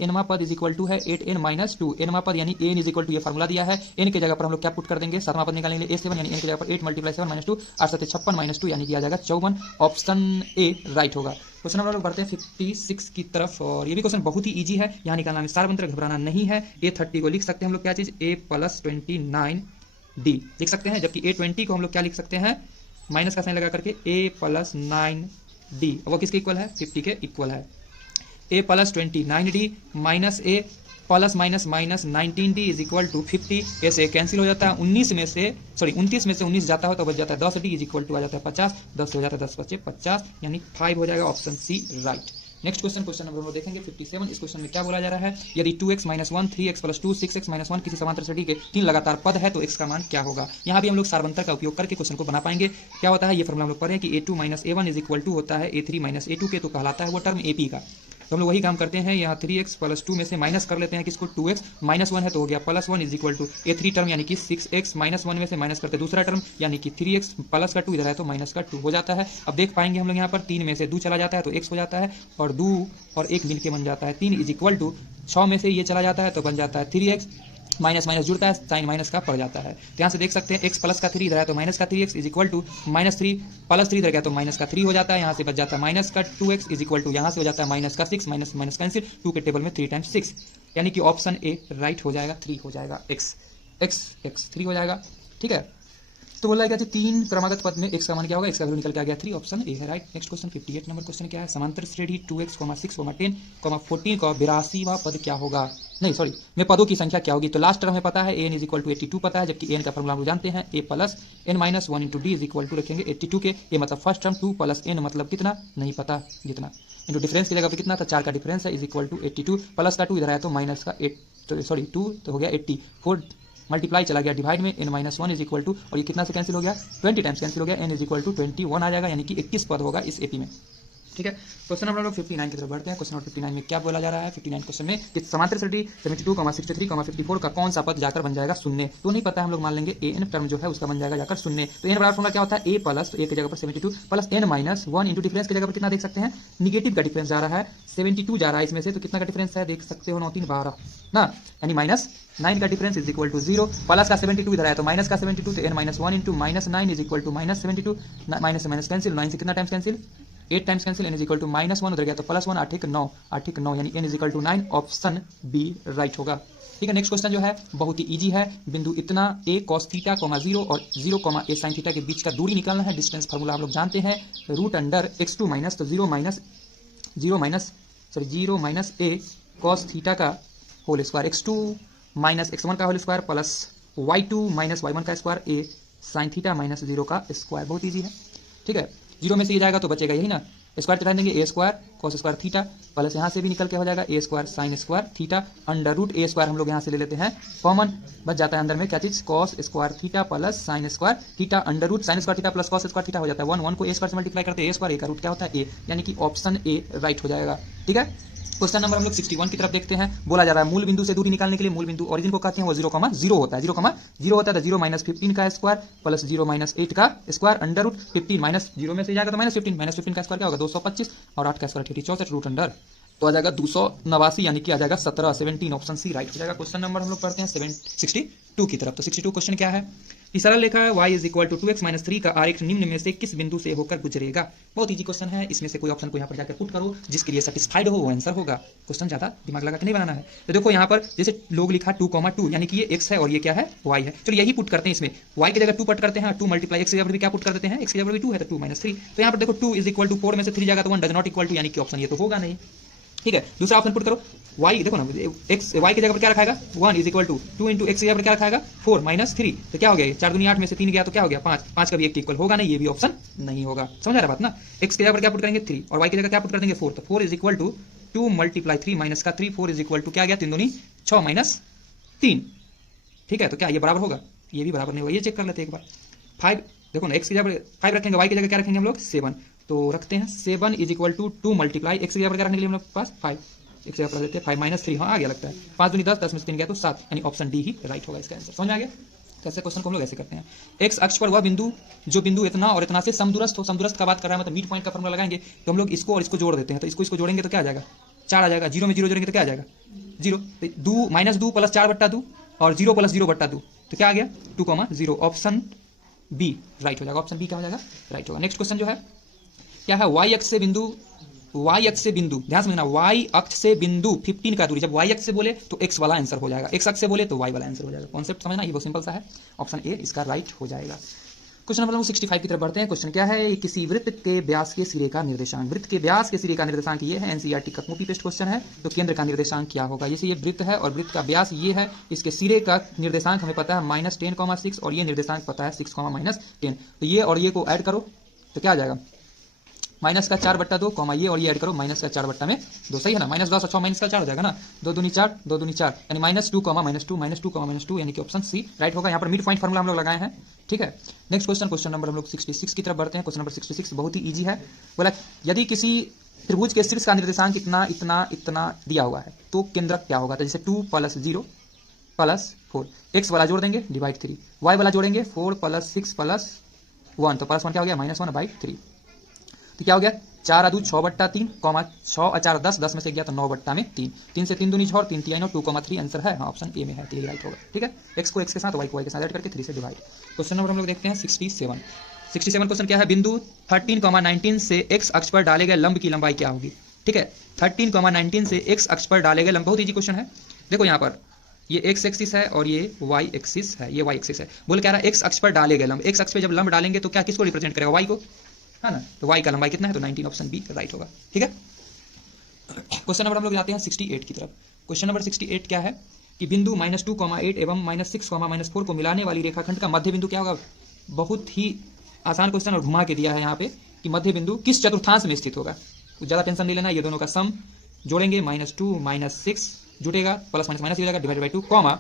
है 8n - 2, nवां पद यानी n = ये फार्मूला दिया है, n के जगह पर हम लोग क्या पुट कर देंगे, 7वां पद निकालने के लिए a7 यानी n की जगह पर 8 × 7 - 2 8 7 56 - 2 यानी कि आ जाएगा 54, ऑप्शन ए राइट होगा। क्वेश्चन हम लोग बढ़ते हैं 56 की तरफ, और ये भी क्वेश्चन बहुत ही इजी है, यहाँ निकालना में सारवंतर घबराना नहीं है। a30 को लिख सकते हैं हम लोग क्या चीज, a + 29 डी लिख सकते हैं, जबकि a20 को हम लोग क्या लिख सकते हैं, माइनस का साइन लगा करके a + 9 डी, वो किसके इक्वल है 50 के इक्वल है। a + 29 D minus a + - 19 D = 50, ऐसे कैंसिल हो जाता है। 29 में से 19 जाता हो तो बच जाता है 10 डी = आ जाता है 50, 10 हो जाता है 10 × 5 = 50 यानी 5 हो जाएगा, ऑप्शन सी राइट। नेक्स्ट क्वेश्चन नंबर हम देखेंगे 57। इस क्वेश्चन में क्या बोला जा रहा है, यदि 2x - 1 3x + 2 6x - 1 किसी समांतर श्रेणी के 3 लगातार पद है तो x का मान क्या होगा। यहाँ भी हम लोग सारवंतर का उपयोग करके क्वेश्चन को बना पाएंगे। क्या होता है ये फॉर्मूला हम लोग पढ़े कि a2 - a1 = होता है a3 - a2 के, तो कहलाता है वो टर्म AP का। तो हम लोग वही काम करते हैं, यहाँ 3x + 2 में से माइनस कर लेते हैं किसको, 2x - 1 है तो हो गया +1 = a3 टर्म यानी कि 6x - 1 में से माइनस करते दूसरा टर्म यानी कि 3x प्लस का 2 इधर है तो माइनस का 2 हो जाता है। अब देख पाएंगे हम लोग यहाँ पर 3 में से 2 चला जाता है तो x हो जाता है, और 2 और 1 मिलके बन जाता है 3 = 6 में से ये चला जाता है तो बन जाता है 3x, माइनस माइनस जुड़ता है साइन माइनस का पड़ जाता है। तो यहाँ से देख सकते हैं x प्लस का 3 इधर है तो माइनस का 3x = -3 प्लस 3 इधर गया तो माइनस का 3 हो जाता है, यहाँ से बच जाता है माइनस का 2x यहाँ से हो जाता है माइनस का 6, माइनस माइनस कैंसिल 2 के टेबल में 3 × 6 यानी कि ऑप्शन ए राइट हो जाएगा, 3 हो जाएगा, x 3 हो जाएगा, ठीक है। तो बोला क्या 3 क्रमागत पद में x का मान क्या होगा, x का वैल्यू निकल के आ गया 3, ऑप्शन ए है right. Next question 58 number question क्या है, समांतर श्रेणी 2x, 6, 10, 14 का 82वां पद क्या होगा, नहीं सॉरी में पदों की संख्या क्या होगी। तो लास्ट टर्म हमें पता है an = 82 पता है, जबकि n का फॉर्मूला हम लोग जानते हैं a + n - 1 × d = रखेंगे 82 के, ये मतलब फर्स्ट टर्म 2 + n मतलब कितना नहीं पता, जितना इंटू डिफरेंस की जगह पे कितना था 4 का डिफरेंस है = 82, प्लस का 2 इधर आया तो माइनस का 8 तो सॉरी 2 तो हो गया 80, 4 मल्टीप्लाई चला गया डिवाइड में n - 1 = और ये कितना से कैंसिल हो गया 20 टाइम्स कैंसिल हो गया, n = 21 आ जाएगा, यानी कि 21 पद होगा इस एपी में। ठीक है, क्वेश्चन नंबर 59 की तरफ बढ़ते हैं। क्वेश्चन नंबर 59 में क्या बोला जा रहा है, 59 क्वेश्चन में कि समांतर श्रेणी 72, 63, 54 का कौन सा पद जाकर बन जाएगा शून्य। तो नहीं पता है, हम लोग मान लेंगे an टर्म जो है उसका बन जाएगा जाकर शून्य। तो n बराबर फॉर्मूला क्या होता है a प्लस, तो a की जगह पर 72 प्लस n - 1 इंटू डिफरेंस की जगह पर कितना देख सकते हैं, निगेटिव का डिफरेंस जा रहा है, 72 जा रहा है इसमें से, तो कितना का डिफरेंस है देख सकते हो 9 3 12 ना, यानी -9 का डिफरेंस = 0, प्लस का 72 इधर आया तो माइनस का 72, तो n - 1 इंटू -9 = -72, माइनस से माइनस कैंसिल, 9 से कितना times cancel 8 times cancel, n = -1 उधर गया तो +1, 8 9 8 9 यानी n = 9, ऑप्शन बी राइट होगा। ठीक है, नेक्स्ट क्वेश्चन जो है बहुत ही इजी है, बिंदु इतना a cos θ, 0 और 0, a sin θ के बीच का दूरी निकालना है। डिस्टेंस फार्मूला हम लोग जानते हैं, √x2 माइनस, तो 0 माइनस a cos θ का whole square, x2 minus x1 का whole square plus y2 minus y1 का स्क्वायर, a sin θ माइनस 0 का स्क्वायर। बहुत ईजी है। ठीक है, 0 में से ये जाएगा तो बचेगा यही ना, स्क्वायर चढ़ा देंगे a square cos square theta, plus यहाँ से भी निकल के हो जाएगा a square sin square theta, √a square हम लोग यहाँ से ले लेते हैं कॉमन, बच जाता है अंदर में क्या चीज cos square theta plus sin square theta, √sin square theta plus cos square theta हो जाता है 1 को a स्क्वायर से मल्टीप्लाई करते हैं, a स्क्वायर, a का रूट क्या होता है a, यानी कि ऑप्शन ए राइट हो जाएगा। ठीक है, क्वेश्चन नंबर हम लोग 61 की तरफ देखते हैं। बोला जा रहा है मूल बिंदु से दूरी निकालने के लिए, मूल बिंदु ओरिजिन को कहते हैं वो 0, 0 होता है, 0, 0 होता है, तो 0 - 15 का स्क्वायर प्लस 0 - 8 का स्क्वायर, √15 माइनस 0 में से जाएगा तो -15 का स्क्वायर क्या होगा 225, और 8 का स्क्वायर 64, रूट अंडर तो आ जाएगा 289, यानी कि आ जाएगा 17 ऑप्शन सी राइट हो जाएगा। क्वेश्चन नंबर हम लोग पढ़ते हैं 62 की तरफ। तो 62 क्वेश्चन क्या है, सरल रेखा है y = 2x - 3 का आरेख निम्न में से किस बिंदु से होकर गुजरेगा। बहुत इजी क्वेश्चन है, इसमें से कोई ऑप्शन को यहाँ पर जाकर पुट करो, जिसके लिए सेटिस्फाइड हो वो आंसर होगा। क्वेश्चन ज्यादा दिमाग लगा के नहीं बनाना है। तो देखो यहाँ पर जैसे लोग लिखा 2, यानी कि ये x है और ये क्या है y है, चलो यही पुट करते हैं इसमें, y की जगह 2 पुट करते हैं, 2 × x की जगह पर भी क्या पुट कर देते हैं, x की जगह पर भी 2 है तो 2 - 3, तो यहाँ पर देखो 2 = 4 में से 3 जाएगा तो 1 डज नॉट इक्वल टू, यानी कि ऑप्शन ये तो होगा नहीं। ठीक है, दूसरा ऑप्शन पुट करो, y देखो ना y की जगह पर क्या रखाएगा 1 = 2 × x की जगह पर क्या रखाएगा 4 - 3, तो क्या हो गया 4 दूनी 8 में से 3 गया तो क्या हो गया 5 का भी 1 इक्वल होगा नहीं, ये भी ऑप्शन नहीं होगा। समझ आ रहा बात ना, x की जगह पर क्या पुट करेंगे 3 और y की जगह क्या पुट कर देंगे 4, तो 4 = 2 × 3 माइनस का 3, 4 = क्या आ गया 3 दूनी 6 - 3। ठीक है, तो क्या ये बराबर होगा, ये भी बराबर नहीं होगा, ये चेक कर लेते हैं एक बार। 5 देखो ना, x की जगह 5 रखेंगे, y की जगह क्या रखेंगे हम लोग 7, तो रखते हैं 7 = 2 × x की जगह पर क्या रखने के लिए हम लोग पास 5, एक जगह पर देते हैं 5 - 3, हाँ आ गया लगता है, 5 दूनी 10, 10 में से 3 गया तो 7, यानी ऑप्शन डी ही राइट होगा इसका आंसर। समझ आ गया, कैसे क्वेश्चन को हम लोग ऐसे करते हैं। एक्स अक्ष पर वह बिंदु जो बिंदु इतना और इतना से समदूरस्थ हो, समदूरस्थ का बात कर रहा है मतलब मिड पॉइंट का फॉर्मूला लगाएंगे, तो हम लोग इसको और इसको जोड़ देते हैं, तो इसको जोड़ेंगे तो क्या आ जाएगा 4 आ जाएगा, 0 में 0 जोड़ेंगे तो क्या आ जाएगा 0, -2 + 4/2 और 0 + 0/2, तो क्या आ गया 2, 0, ऑप्शन बी राइट हो जाएगा, ऑप्शन बी क्या हो जाएगा राइट होगा। नेक्स्ट क्वेश्चन जो है क्या है, y अक्ष से बिंदु, ध्यान समझना, y अक्ष से बिंदु 15 का दूरी, जब y अक्ष से बोले तो x वाला आंसर हो जाएगा, x अक्ष से बोले तो y वाला आंसर हो जाएगा। कॉन्सेप्ट समझना, ये बहुत सिंपल सा है, ऑप्शन ए इसका राइट हो जाएगा। क्वेश्चन नंबर 65 की तरफ बढ़ते हैं। क्वेश्चन क्या है, किसी वृत्त के व्यास के सिरे का निर्देशांक, वृत्त के व्यास के सिरे का निर्देशांक ये है, एनसीईआरटी का कॉपी पेस्ट क्वेश्चन है, तो केंद्र का निर्देशांक क्या होगा। जैसे ये वृत्त है और वृत्त का व्यास ये है, इसके सिरे का निर्देशांक हमें पता है -10,6 और ये निर्देशांक पता है 6, -10, तो ये और ये को ऐड करो तो क्या आ जाएगा -4/2, ये और ये ऐड करो -4/2, सही है ना, -10 और 6 -4 हो जाएगा ना, 2 दूनी 4, 2 दूनी 4, यानी -2, -2, यानी कि ऑप्शन सी राइट होगा। यहाँ पर मिड पॉइंट फार्मूला हम लोग लगाए हैं। ठीक है, नेक्स्ट क्वेश्चन नंबर हम लोग 66 की तरफ बढ़ते हैं। क्वेश्चन नंबर 66 बहुत ही ईजी है, बोला यदि किसी त्रिभुज के शीर्ष का निर्देशांक इतना इतना इतना दिया हुआ है तो केंद्रक क्या होगा, तो जैसे 2 + 0 + 4, x वाला जोड़ देंगे डिवाइड 3, y वाला जोड़ेंगे 4 + 6 + 1, तो +1 क्या हो गया -1/3, तो क्या हो गया 4 2 6/3, 6 4 10, 10 में से गया तो 9/3, 3 से 3 दूनी 6 और 3 3 9, 2,3 आंसर है, हाँ ऑप्शन ए में है, तो ये राइट होगा। ठीक है, x को x के साथ y को y के साथ ऐड करके 3 से डिवाइड। क्वेश्चन नंबर हम लोग देखते हैं 67 क्वेश्चन क्या है, बिंदु 13,19 से x अक्ष पर डाले गए लंब की लंबाई क्या होगी। ठीक है, 13,19 से x अक्ष पर डाले गए लंब, बहुत ईजी क्वेश्चन है। देखो यहाँ पर ये एक्स एक्सिस है और ये वाई एक्सिस है, ये वाई एक्सिस है। बोल कह रहा है एक्स अक्ष पर डाले गए लंब, एक्स अक्ष पे जब लंब डालेंगे तो क्या किसको रिप्रेजेंट करेगा, वाई को, है ना। तो वाई का लंबाई कितना है, तो 19, ऑप्शन बी राइट होगा। ठीक है, क्वेश्चन नंबर हम लोग जाते हैं 68 की तरफ। क्वेश्चन नंबर 68 क्या है कि बिंदु -2,8 एवं -6, -4 को मिलाने वाली रेखाखंड का मध्य बिंदु क्या होगा। बहुत ही आसान क्वेश्चन और घुमा के दिया है यहाँ पे कि मध्य बिंदु किस चतुर्थांश में स्थित होगा। तो ज़्यादा टेंशन नहीं लेना, ये दोनों का सम जोड़ेंगे, -2 -6 जुटेगा, प्लस माइनस माइनस हो जाएगा, divided by 2, comma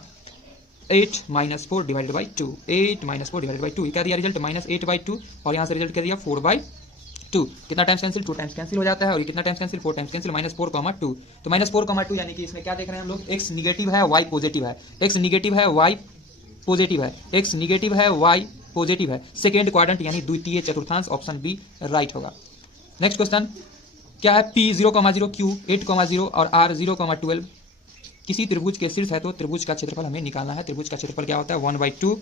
8 -4 divided by 2, 8 -4 divided by 2, क्या दिया रिजल्ट -8/2, और यहाँ से रिजल्ट क्या दिया 4/2। कितना टाइम्स कैंसिल, 2 टाइम्स कैंसिल हो जाता है, और ये कितना टाइम्स कैंसिल, 4 टाइम्स कैंसिल, -4,2। तो -4,2 यानी कि इसमें क्या देख रहे हैं हम लोग, एक्स निगेटिव है वाई पॉजिटिव है, एक्स निगेटिव है वाई पॉजिटिव है, एक्स निगेटिव है वाई पॉजिटिव है, सेकेंड क्वाड्रेंट यानी द्वितीय चतुर्थांश, ऑप्शन बी राइट होगा। नेक्स्ट क्वेश्चन क्या है, P 0,0, Q 8,0 और R 0,12 किसी त्रिभुज के शीर्ष है तो त्रिभुज का क्षेत्रफल हमें निकालना है। त्रिभुज का क्षेत्रफल क्या होता है, 1/2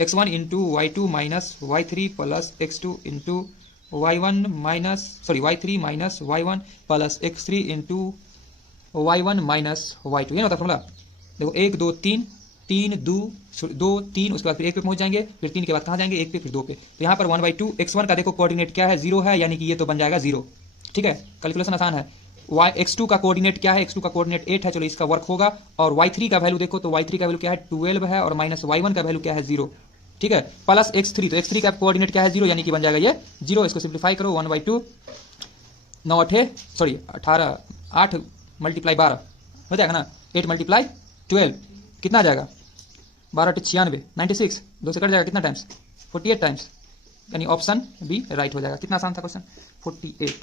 x1 into y2 minus y3 plus x2 into y3 minus y1 plus x3 into y1 minus y2, ये होता है फॉर्मूला। देखो 1 2 3, 3 2 2 3, उसके बाद फिर 1 पे पहुंच जाएंगे, फिर 3 के बाद कहाँ जाएंगे, 1 पे, फिर 2 पे। तो यहाँ पर 1/2 x1 का देखो कोऑर्डिनेट क्या है, 0 है, यानी कि ये तो बन जाएगा 0। ठीक है, कैलकुलेशन आसान है। x2 का कोऑर्डिनेट क्या है, x2 का कोऑर्डिनेट 8 है, चलो इसका वर्क होगा। और y3 का वैल्यू देखो, तो y3 का वैल्यू क्या है 12 है, और माइनस y1 का वैल्यू क्या है 0। ठीक है, प्लस x3, तो x3 का कोऑर्डिनेट क्या है 0, यानी कि बन जाएगा ये 0। इसको सिंप्लीफाई करो, 1/2 9 18 8 मल्टीप्लाई 12 हो जाएगा ना, 8 मल्टीप्लाई 12 कितना आ जाएगा, 12 96, 96 2 से कट जाएगा, कितना टाइम्स 48 टाइम्स, यानी ऑप्शन बी राइट हो जाएगा। कितना आसान था क्वेश्चन, 48।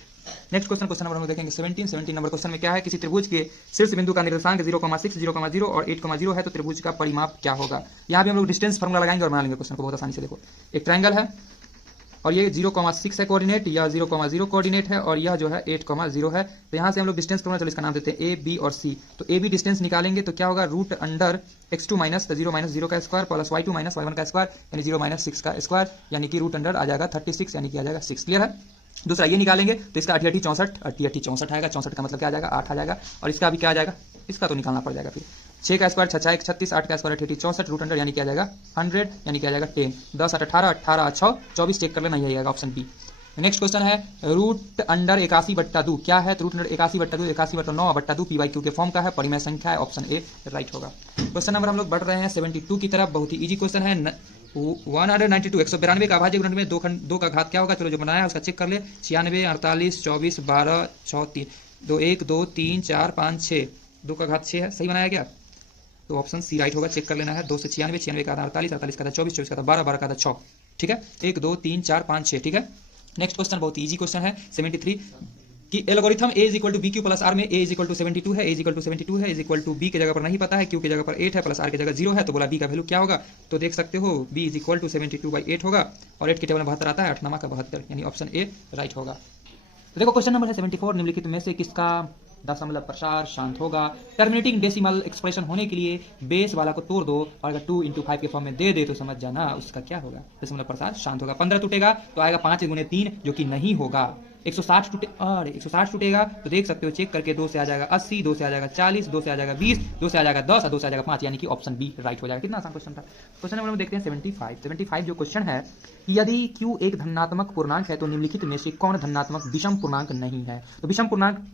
नेक्स्ट क्वेश्चन नंबर हम देखेंगे 17 नंबर क्वेश्चन में क्या है, किसी त्रिभुज के शीर्ष बिंदु का निर्देशांक 0,6, 0,0 और 8,0 है तो त्रिभुज का परिमाप क्या होगा। यहाँ भी हम लोग डिस्टेंस फार्मूला लगाएंगे और बना लेंगे क्वेश्चन को बहुत आसानी से। देखो एक ट्रायंगल है और ये 0,6 है कोऑर्डिनेट, यह 0,0 कोऑर्डिनेट है, और यह जो है 8,0 है। तो यहाँ से हम लोग डिस्टेंस फार्मूला, चलो इसका नाम देते हैं ए बी और सी। तो ए बी डिस्टेंस निकालेंगे तो क्या होगा, रूट अंडर x2 माइनस 0 का square plus y2 minus y1 का स्क्वायर, यानी 0 - 6 का स्क्वायर, यानी कि रूट अंडर आ जाएगा 36, यानी कि आ जाएगा 6। क्लियर है। दूसरा ये निकालेंगे तो इसका 88 64 आएगा, 64 का मतलब क्या आ जाएगा 8 आ जाएगा, और इसका भी क्या आ जाएगा, इसका तो निकालना पड़ जाएगा। फिर 6 का स्क्वायर 6 1 36, 8 का स्क्वायर 88 64, रूट अंडर यानी क्या आ जाएगा 100, यानी क्या आ जाएगा 10, 10 8 18 18 6 24, चेक कर लेना, यही आएगा ऑप्शन बी। नेक्स्ट क्वेश्चन है रूट अंडर 81/2 क्या है, तो रूट अंडर 81/2 81/9/2 p/q के फॉर्म का है, परिमेय संख्या है, ऑप्शन ए राइट होगा। क्वेश्चन नंबर हम लोग बढ़ रहे हैं 72 की तरफ। बहुत ही इजी क्वेश्चन है। 192 192 का अभाज्य गुणन में 2 का घात क्या होगा, चलो जो बनाया है उसका चेक कर ले। 96 48 24 12 6 3 2 1 2 3 4 5 6, 2 का घात 6 है, सही बनाया गया, तो ऑप्शन सी राइट होगा। चेक कर लेना है, 2 से 96, 96 का 48, 48 का 24, 24 का 12, 12 का 6। ठीक है, 1 2 3 4 5 6। ठीक है, नेक्स्ट क्वेश्चन बहुत इजी क्वेश्चन है 73 कि algorithm a is equal to b q plus r में ए इज इक्वल टू 72 है, ए इज इक्वल टू 72 है, इज इक्वल टू बी के जगह पर नहीं पता है, क्यू की जगह पर 8 है, प्लस आर की जगह 0 है, तो बोला बी का वैल्यू क्या होगा। तो देख सकते हो बी इज इक्वल टू 72/8 होगा, और 8 की टेबल में 72 आता है, 8 9 का 72, यानी ऑप्शन ए राइट होगा। तो देखो क्वेश्चन नंबर है 74, निम्नलिखित में से किसका दशमलव प्रसार शांत होगा। टर्मिनेटिंग डेसिमल एक्सप्रेशन होने के लिए बेस वाला को तोड़ दो, और अगर 2 × 5 के फॉर्म में दे दे तो समझ जाना उसका क्या होगा, दशमलव प्रसार शांत होगा। 15 टूटेगा तो आएगा 5 × 3, जो कि नहीं होगा। 160 टूटेगा तो देख सकते हो चेक करके, 2 से आ जाएगा 80, 2 से आ जाएगा 40, 2 से आ जाएगा 20, 2 से आ जाएगा 10, और 2 से आ जाएगा 5, यानी कि ऑप्शन बी राइट हो जाएगा। कितना आसान क्वेश्चन था। क्वेश्चन नंबर देखते हैं 75 जो क्वेश्चन है, यदि q एक धनात्मक पूर्णांक है तो निम्नलिखित में से कौन धनात्मक विषम पूर्णांक नहीं है। तो विषम पूर्णांक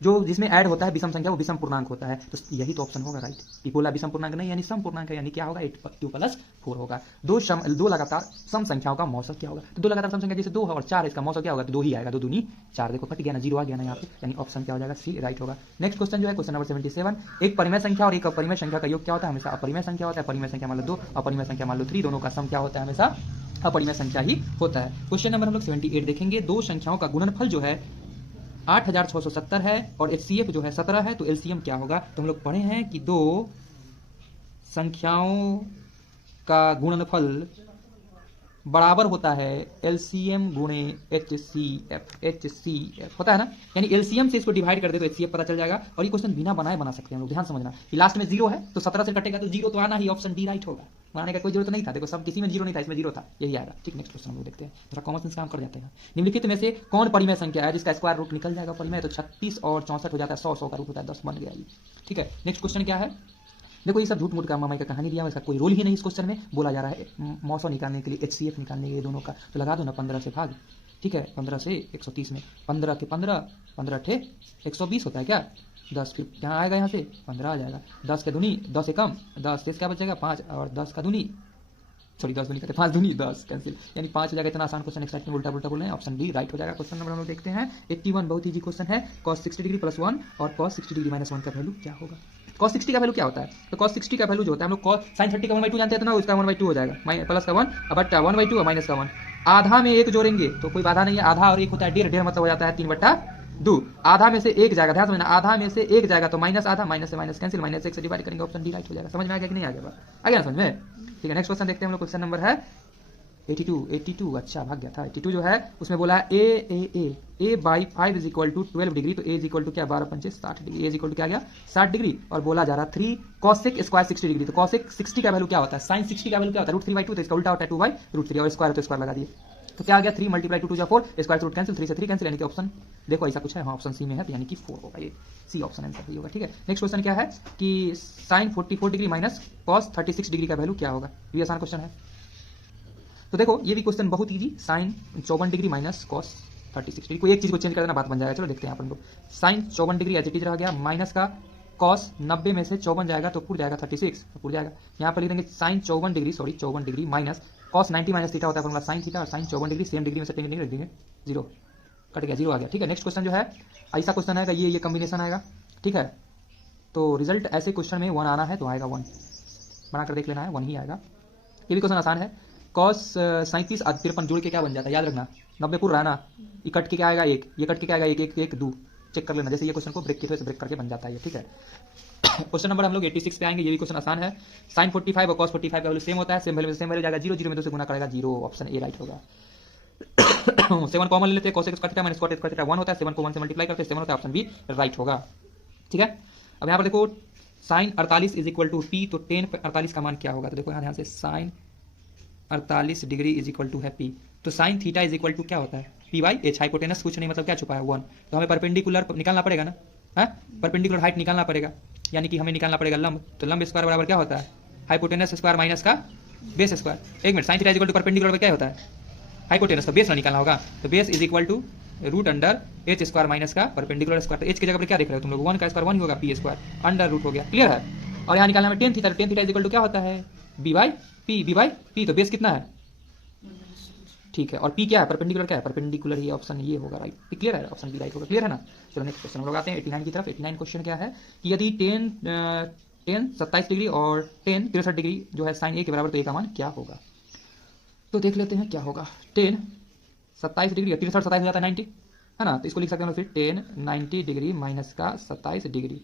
जो जिसमें ऐड होता है विषम संख्या, वो विषम पूर्णांक होता है, तो यही तो ऑप्शन होगा राइट। पिकोला विषम पूर्णांक नहीं, यानी सम पूर्णांक है, यानी क्या होगा 8q + 4 होगा। दो लगातार सम संख्याओं का मौसम क्या होगा, तो 2 लगातार सम संख्या जैसे 2 है और 4 है, इसका मौसम क्या होगा, तो 2 ही आएगा, 2 दूनी 4। देखो कट गया ना, 0 आ गया ना यहाँ पे, यानी ऑप्शन क्या हो जाएगा सी राइट होगा। नेक्स्ट क्वेश्चन जो है क्वेश्चन नंबर 77, एक परिमेय संख्या और एक अपरिमेय संख्या का योग क्या होता है, हमेशा अपरिमेय संख्या होता है। परिमेय संख्या मान लो 2, अपरिमेय संख्या मान लो 3, दोनों का सम क्या होता है, हमेशा अपरिमेय संख्या ही होता है। क्वेश्चन नंबर हम लोग 78 देखेंगे, दो संख्याओं का गुणनफल जो है 8670 है और HCF जो है 17 है, तो LCM क्या होगा। तो हम लोग पढ़े हैं कि दो संख्याओं का गुणनफल बराबर होता है LCM गुणे HCF होता है ना, यानी LCM से इसको डिवाइड कर दे तो HCF पता चल जाएगा। और ये क्वेश्चन बिना बनाए बना सकते हैं हम लोग, ध्यान समझना। कि लास्ट में 0 है तो 17 से कटेगा तो 0 तो आना ही, ऑप्शन डी राइट होगा, बनाने का कोई जरूरत नहीं था। देखो सब किसी में 0 नहीं था, इसमें 0 था, यही आएगा। ठीक, नेक्स्ट क्वेश्चन हम लोग देखते हैं, थोड़ा कॉमन सेंस काम कर जाते हैं। निम्नलिखित में से कौन परिमेय संख्या है जिसका स्क्वायर रूट निकल जाएगा परिमेय, तो 36 और 64 हो जाता है, 100 का रूट होता है 10 बन गया। ठीक है, नेक्स्ट क्वेश्चन क्या है, देखो ये सब झूठ मूठ का मामा का कहानी दिया है, इसका कोई रोल ही नहीं इस क्वेश्चन में। बोला जा रहा है मौसम निकालने के लिए, HCF निकालने के लिए दोनों का, तो लगा दो ना 15 से भाग, ठीक है 15 से 130 में 15 के 15 15 ठे 120 होता है क्या 10, फिर यहाँ आएगा यहाँ से 15 आ जाएगा, 10 के दूनी 10 से कम 10 से क्या बचेगा 5, और 10 का दूनी सॉरी 10 दूनी करते 5 दूनी 10 कैंसिल, यानी 5 हो जाएगा। इतना आसान क्वेश्चन एक्साइट में उल्टा पुल्टा बोल रहे हैं, ऑप्शन बी राइट हो जाएगा। क्वेश्चन नंबर हम लोग देखते हैं 81, बहुत इजी क्वेश्चन है। cos 60 डिग्री प्लस 1 और cos 60 डिग्री माइनस 1 का वैल्यू क्या होगा। cos 60 का वैल्यू क्या होता है, तो cos 60 का वैल्यू जो होता है हम लोग cos sin 30 का 1/2 जानते हैं, तो ना उसका 1/2 हो जाएगा, प्लस का 1 बट 1/2 और माइनस का 1, आधा में 1 जोड़ेंगे तो कोई बाधा नहीं है, आधा और 1 होता है 1.5, 1.5 मतलब हो जाता है 3/2, आधा में से 1 जाएगा, ध्यान समझना, आधा में से 1 जाएगा तो माइनस आधा, माइनस से माइनस कैंसिल, माइनस 1 से डिवाइड करेंगे, ऑप्शन डी राइट हो जाएगा। समझ में आ गया कि नहीं आ गया, आ गया ना समझ में, ठीक है। नेक्स्ट क्वेश्चन देखते हैं हम लोग, क्वेश्चन नंबर है 82, अच्छा भाग गया था। 82 जो है उसमें बोला है a by 5 is equal to 12 degree, तो a इज इक्वल टू क्या 12 पंचे 60 degree, a is equal to क्या आ गया 60 डिग्री, और बोला जा रहा 3 cosec स्क्वायर 60 डिग्री, तो cosec 60 का वैल्यू क्या होता है, sin 60 का वैल्यू क्या होता है √3/2, तो इसका उल्टा होता है 2/√3, और स्क्वायर तो स्क्वायर लगा दिए, तो क्या आ गया 3 × 2 = 4, स्क्वायर रूट कैंसिल, 3 से 3 कैंसिल, यानी कि ऑप्शन देखो ऐसा कुछ है, हाँ ऑप्शन सी में है, तो यानी कि 4 होगा, ये सी ऑप्शन आंसर सही होगा, ठीक है। नेक्स्ट क्वेश्चन क्या है कि sin 44 degree minus cos 36 degree का वैल्यू क्या होगा, ये आसान क्वेश्चन है। तो देखो ये भी क्वेश्चन बहुत easy, sin 54 degree minus cos 36 degree, कोई एक चीज को चेंज कर देना बात बन जाएगा। चलो देखते हैं अपन लोग, sin 54 degree as it is रह गया, माइनस का cos 90 में से 54 जाएगा तो पूरा जाएगा 36, तो पूरा जाएगा, यहाँ पर लिख देंगे sin 54 degree minus cos 90 minus theta होता है फॉर्मूला sin थीटा, और sin 54 डिग्री सेम डिग्री में से 10 डिग्री रख देंगे, 0 कट गया, 0 आ गया, ठीक है। नेक्स्ट क्वेश्चन जो है ऐसा क्वेश्चन आएगा, ये कॉम्बिनेशन आएगा, ठीक है, तो रिजल्ट ऐसे क्वेश्चन में 1 आना है तो आएगा 1, बनाकर देख लेना है 1 ही आएगा। ये भी क्वेश्चन आसान है, cos 37 और 53 जोड़ के क्या बन जाता है, याद रखना 90 पूरा रहना, ये कट के क्या आएगा 1, ये कट के क्या आएगा 1 1 1 2, चेक कर लेना, जैसे ये क्वेश्चन को ब्रेक किए तो ब्रेक करके बन जाता है ये, ठीक है। क्वेश्चन नंबर हम लोग 86 पे आएंगे, ये भी क्वेश्चन आसान है। sin 45 और cos 45 का वैल्यू सेम होता है, सेम वैल्यू जाएगा 0 0 में 2 से गुना करेगा 0, ऑप्शन ए राइट होगा। 7 कॉमन लेते हैं, cos square theta minus cot square theta 1 होता है, 7 को 1 से मल्टीप्लाई करते हैं 7 होता है, ऑप्शन बी राइट होगा, ठीक है। अब यहाँ पर देखो sin 48 is equal to p, तो tan 48 का मान क्या होगा, तो देखो यहाँ ध्यान से sin 48 degree is equal to है p, तो sin theta is equal to क्या होता है p/h, हाइपोटेनस कुछ नहीं मतलब क्या छुपा है 1, तो हमें परपेंडिकुलर निकालना पड़ेगा ना, है परपेंडिकुलर हाइट निकालना पड़ेगा, यानी कि हमें निकालना पड़ेगा लंब, तो लंब स्क्वायर बराबर क्या होता है हाइपोटेनस स्क्वायर माइनस का बेस स्क्वायर। एक minute, sin theta is equal to perpendicular क्या होता है हाइपोटेनस, तो बेस ना निकालना होगा, तो base is equal to root under h square minus का परपेंडिकुलर स्क्वायर, तो एच की जगह पर क्या देख रहे हो तुम लोग 1 का स्क्वायर 1 ही होगा, p स्क्वायर अंडर रूट हो गया, क्लियर है। और यहाँ निकालना है tan theta, tan theta is equal to क्या होता है b/p, तो बेस कितना है, ठीक है, और p क्या है परपेंडिकुलर, क्या है परपेंडिकुलर, ये ऑप्शन ये होगा राइट, क्लियर है, ऑप्शन बी राइट होगा, क्लियर है ना। चलो नेक्स्ट क्वेश्चन हम लोग आते हैं 89 की तरफ। 89 क्वेश्चन क्या है कि यदि tan 27 डिग्री और tan 63 डिग्री जो है sin a के बराबर, तो a का मान क्या होगा, तो देख लेते हैं क्या होगा। tan 27 डिग्री 63 27 हो जाता है 90, है ना, तो इसको लिख सकते हैं फिर tan 90 डिग्री माइनस का 27 degree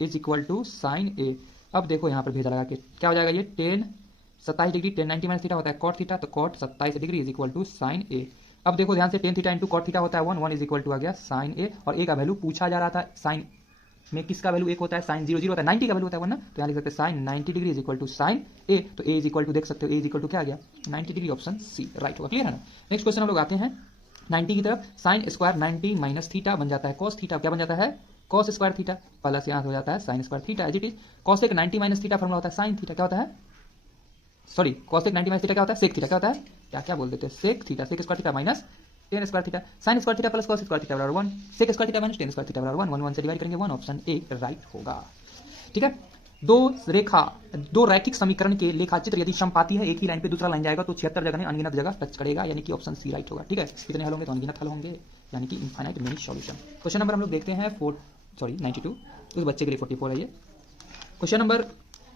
is equal to sin a। अब देखो यहाँ पर भेजा लगा के क्या हो जाएगा, ये tan 27 degree tan 90 minus theta होता है cot थीटा, तो cot 27 degree is equal to sin a। अब देखो ध्यान से tan theta into cot theta होता है 1 इज इक्वल टू आ गया sin a, और a का वैल्यू पूछा जा रहा था, sin में किसका वैल्यू 1 होता है, sin 0 0 होता है, 90 का वैल्यू होता है 1 ना, तो यहाँ लिख सकते हैं sin 90 degree is equal to sin a, तो a इज इक्वल टू देख सकते हो a इज इक्वल टू क्या आ गया 90 डिग्री, ऑप्शन सी राइट होगा, क्लियर है ना। नेक्स्ट क्वेश्चन हम लोग आते हैं 90 की तरफ, sin स्क्वायर 90 माइनस थीटा बन जाता है cos थीटा, क्या बन जाता है cos स्क्वायर थीटा, प्लस यहाँ हो जाता है sin square theta as it is, cos 90 minus theta formula होता है sin थीटा, क्या होता है सॉरी cos 90 माइनस थीटा क्या होता है sec थीटा, क्या होता है क्या बोल देते हैं sec theta, sec square theta minus tan square theta, sin square theta plus cos square theta बराबर 1, sec square theta minus tan square theta बराबर 1 1 से डिवाइड करेंगे 1, ऑप्शन ए राइट होगा, ठीक है। दो रैखिक समीकरण के लेखा चित्र यदि समपाती है, एक ही लाइन पे दूसरा लाइन जाएगा तो 76 जगह अनगिनत जगह टच करेगा, यानी कि ऑप्शन सी राइट होगा, ठीक है। कितने हल होंगे तो अनगिनत हल होंगे, यानी कि infinite many solution. Question number हम लोग देखते हैं 92, उस बच्चे के लिए 44 है ये क्वेश्चन नंबर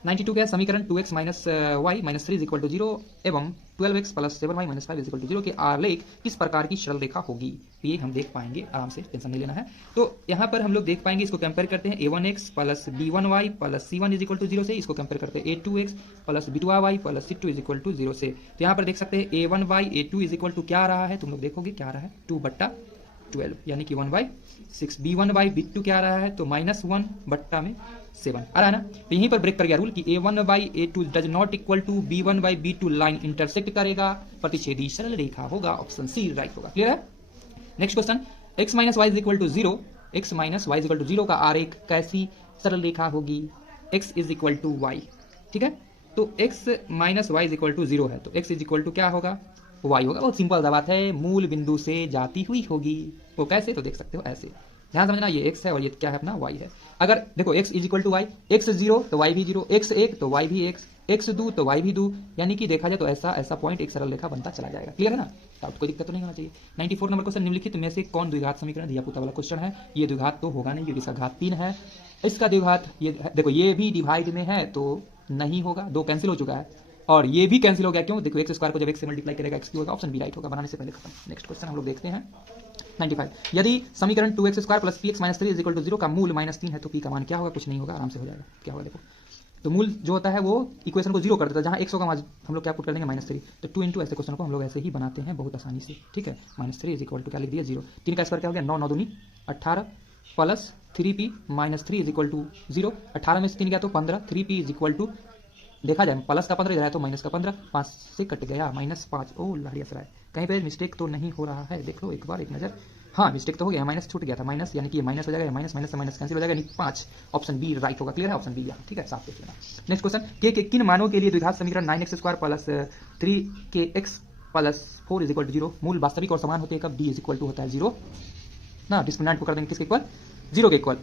92 क्या है, समीकरण 2x minus y minus 3 is equal to 0 एवं 12x plus 7y minus 5 is equal to 0 के आलेख किस प्रकार की सरल रेखा होगी, ये हम देख पाएंगे, आराम से टेंशन नहीं लेना है। तो यहाँ पर हम लोग देख पाएंगे, इसको कंपेयर करते हैं a1x plus b1y plus c1 is equal to 0 से, इसको कंपेयर करते हैं a2x plus b2y plus c2 is equal to 0 से। तो यहाँ पर देख सकते हैं a1y a2 is equal to क्या आ रहा है, तुम लोग देखोगे क्या आ रहा है 2/12, यानी कि 1/6, b1/b2 क्या आ रहा है तो -1/7 आ रहा है ना। तो यहीं पर ब्रेक कर गया रूल कि a1/a2 does not equal to b1/b2, line intersect करेगा, प्रतिच्छेदी सरल रेखा होगा, ऑप्शन सी राइट होगा, क्लियर है। Next question, x minus y is equal to 0, x minus y is equal to 0 का आरेख कैसी सरल रेखा होगी, x is equal to y, ठीक है। तो x minus y is equal to 0 है, तो x इज इक्वल टू क्या होगा, y होगा। बहुत सिंपल सा बात है, मूल बिंदु से जाती हुई होगी। वो कैसे, तो देख सकते हो ऐसे, ध्यान समझना, ये x है और ये क्या है अपना y है। अगर देखो x is equal to y, x 0 तो y भी 0, x 1 तो y भी 1, x 2 तो y भी 2, यानी कि देखा जाए तो ऐसा ऐसा पॉइंट एक सरल रेखा बनता चला जाएगा। क्लियर है ना, तो कोई दिक्कत तो नहीं होना चाहिए। 94 नंबर क्वेश्चन, निम्नलिखित में से कौन द्विघात समीकरण, दिया पुता वाला क्वेश्चन है। ये द्विघात तो होगा नहीं क्योंकि इसका घात 3 है, इसका द्विघात ये देखो, ये भी डिवाइड में है तो नहीं होगा, 2 कैंसिल हो चुका है, और ये भी कैंसिल हो गया। क्यों, देखो एक्स स्क्वायर को जब x से मल्टीप्लाई करेगा x की होगा, ऑप्शन बी राइट होगा, बनाने से पहले खत्म। नेक्स्ट क्वेश्चन हम लोग देखते हैं 95। यदि समीकरण 2x square plus p x minus 3 is equal to 0 का मूल -3 है तो p का मान क्या होगा, कुछ नहीं होगा, आराम से हो जाएगा। क्या होगा देखो, तो मूल जो होता है वो इक्वेशन को 0 कर देता है, जहां x होगा वहां हम लोग क्या पुट कर देंगे -3, तो 2 इंटू ऐसे क्वेश्चन को हम लोग ऐसे ही बनाते हैं बहुत आसानी से, ठीक है। -3 इज इक्वल टू क्या लिख दिया 0, 3 का स्क्वायर क्या हो गया 9 9 दूनी 18 plus 3p minus 3 is equal to 0, 18 में से 3 गया तो 15, 3p इज इक्वल टू, देखा जाए प्लस का 15 इधर है तो माइनस का 15, 5 से कट गया -5। ओ लहरिया सराय, कहीं पे मिस्टेक तो नहीं हो रहा है, देख लो एक बार एक नजर। हाँ मिस्टेक तो हो गया, माइनस छूट गया था, माइनस यानी कि माइनस हो जाएगा, माइनस माइनस से माइनस कैंसिल हो जाएगा, यानी 5, ऑप्शन बी राइट होगा। क्लियर है, ऑप्शन बी यहाँ, ठीक है, साफ देख लेना। नेक्स्ट क्वेश्चन, के किन मानों के लिए द्विघात समीकरण 9x square plus 3kx plus 4 is equal to 0 मूल वास्तविक और समान होते हैं कब, d इज इक्वल टू होता है 0 ना, डिस्क्रिमिनेंट को कर देंगे किसके इक्वल, 0 के इक्वल।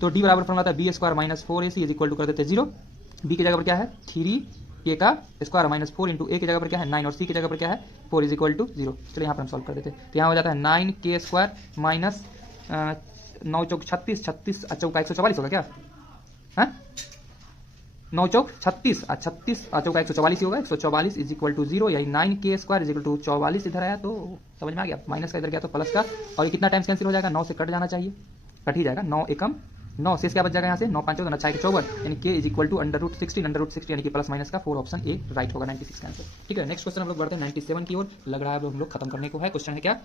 तो d बराबर फॉर्मूला था b square minus 4ac is equal to कर देते 0, b की जगह पर क्या है 3a का स्क्वायर माइनस 4 इंटू a की जगह पर क्या है 9 और c की जगह पर क्या है 4 इज इक्वल टू 0। चलो यहाँ पर हम सॉल्व कर देते हैं, तो यहाँ हो जाता है 9k स्क्वायर माइनस 9 चौक 36, 36 चौका 144 होगा क्या, हाँ 9 चौक 36 36 चौका 144 होगा, 144 इज इक्वल टू 0, यानी 9k square is equal to 44 इधर आया तो समझ में आ गया, माइनस का इधर गया तो प्लस का, और ये कितना टाइम्स कैंसिल हो जाएगा, 9 से कट जाना चाहिए, कट ही जाएगा, 9 एकम 9 शेष क्या बच जाएगा यहाँ से 9 5 14 अच्छा 54, यानी k इज इक्वल टू √16 यानी कि प्लस माइनस का 4, ऑप्शन ए राइट होगा 96 का आंसर। ठीक है, नेक्स्ट क्वेश्चन हम लोग बढ़ते हैं 97 की ओर, लग रहा है हम लोग खत्म करने को है। क्वेश्चन है क्या,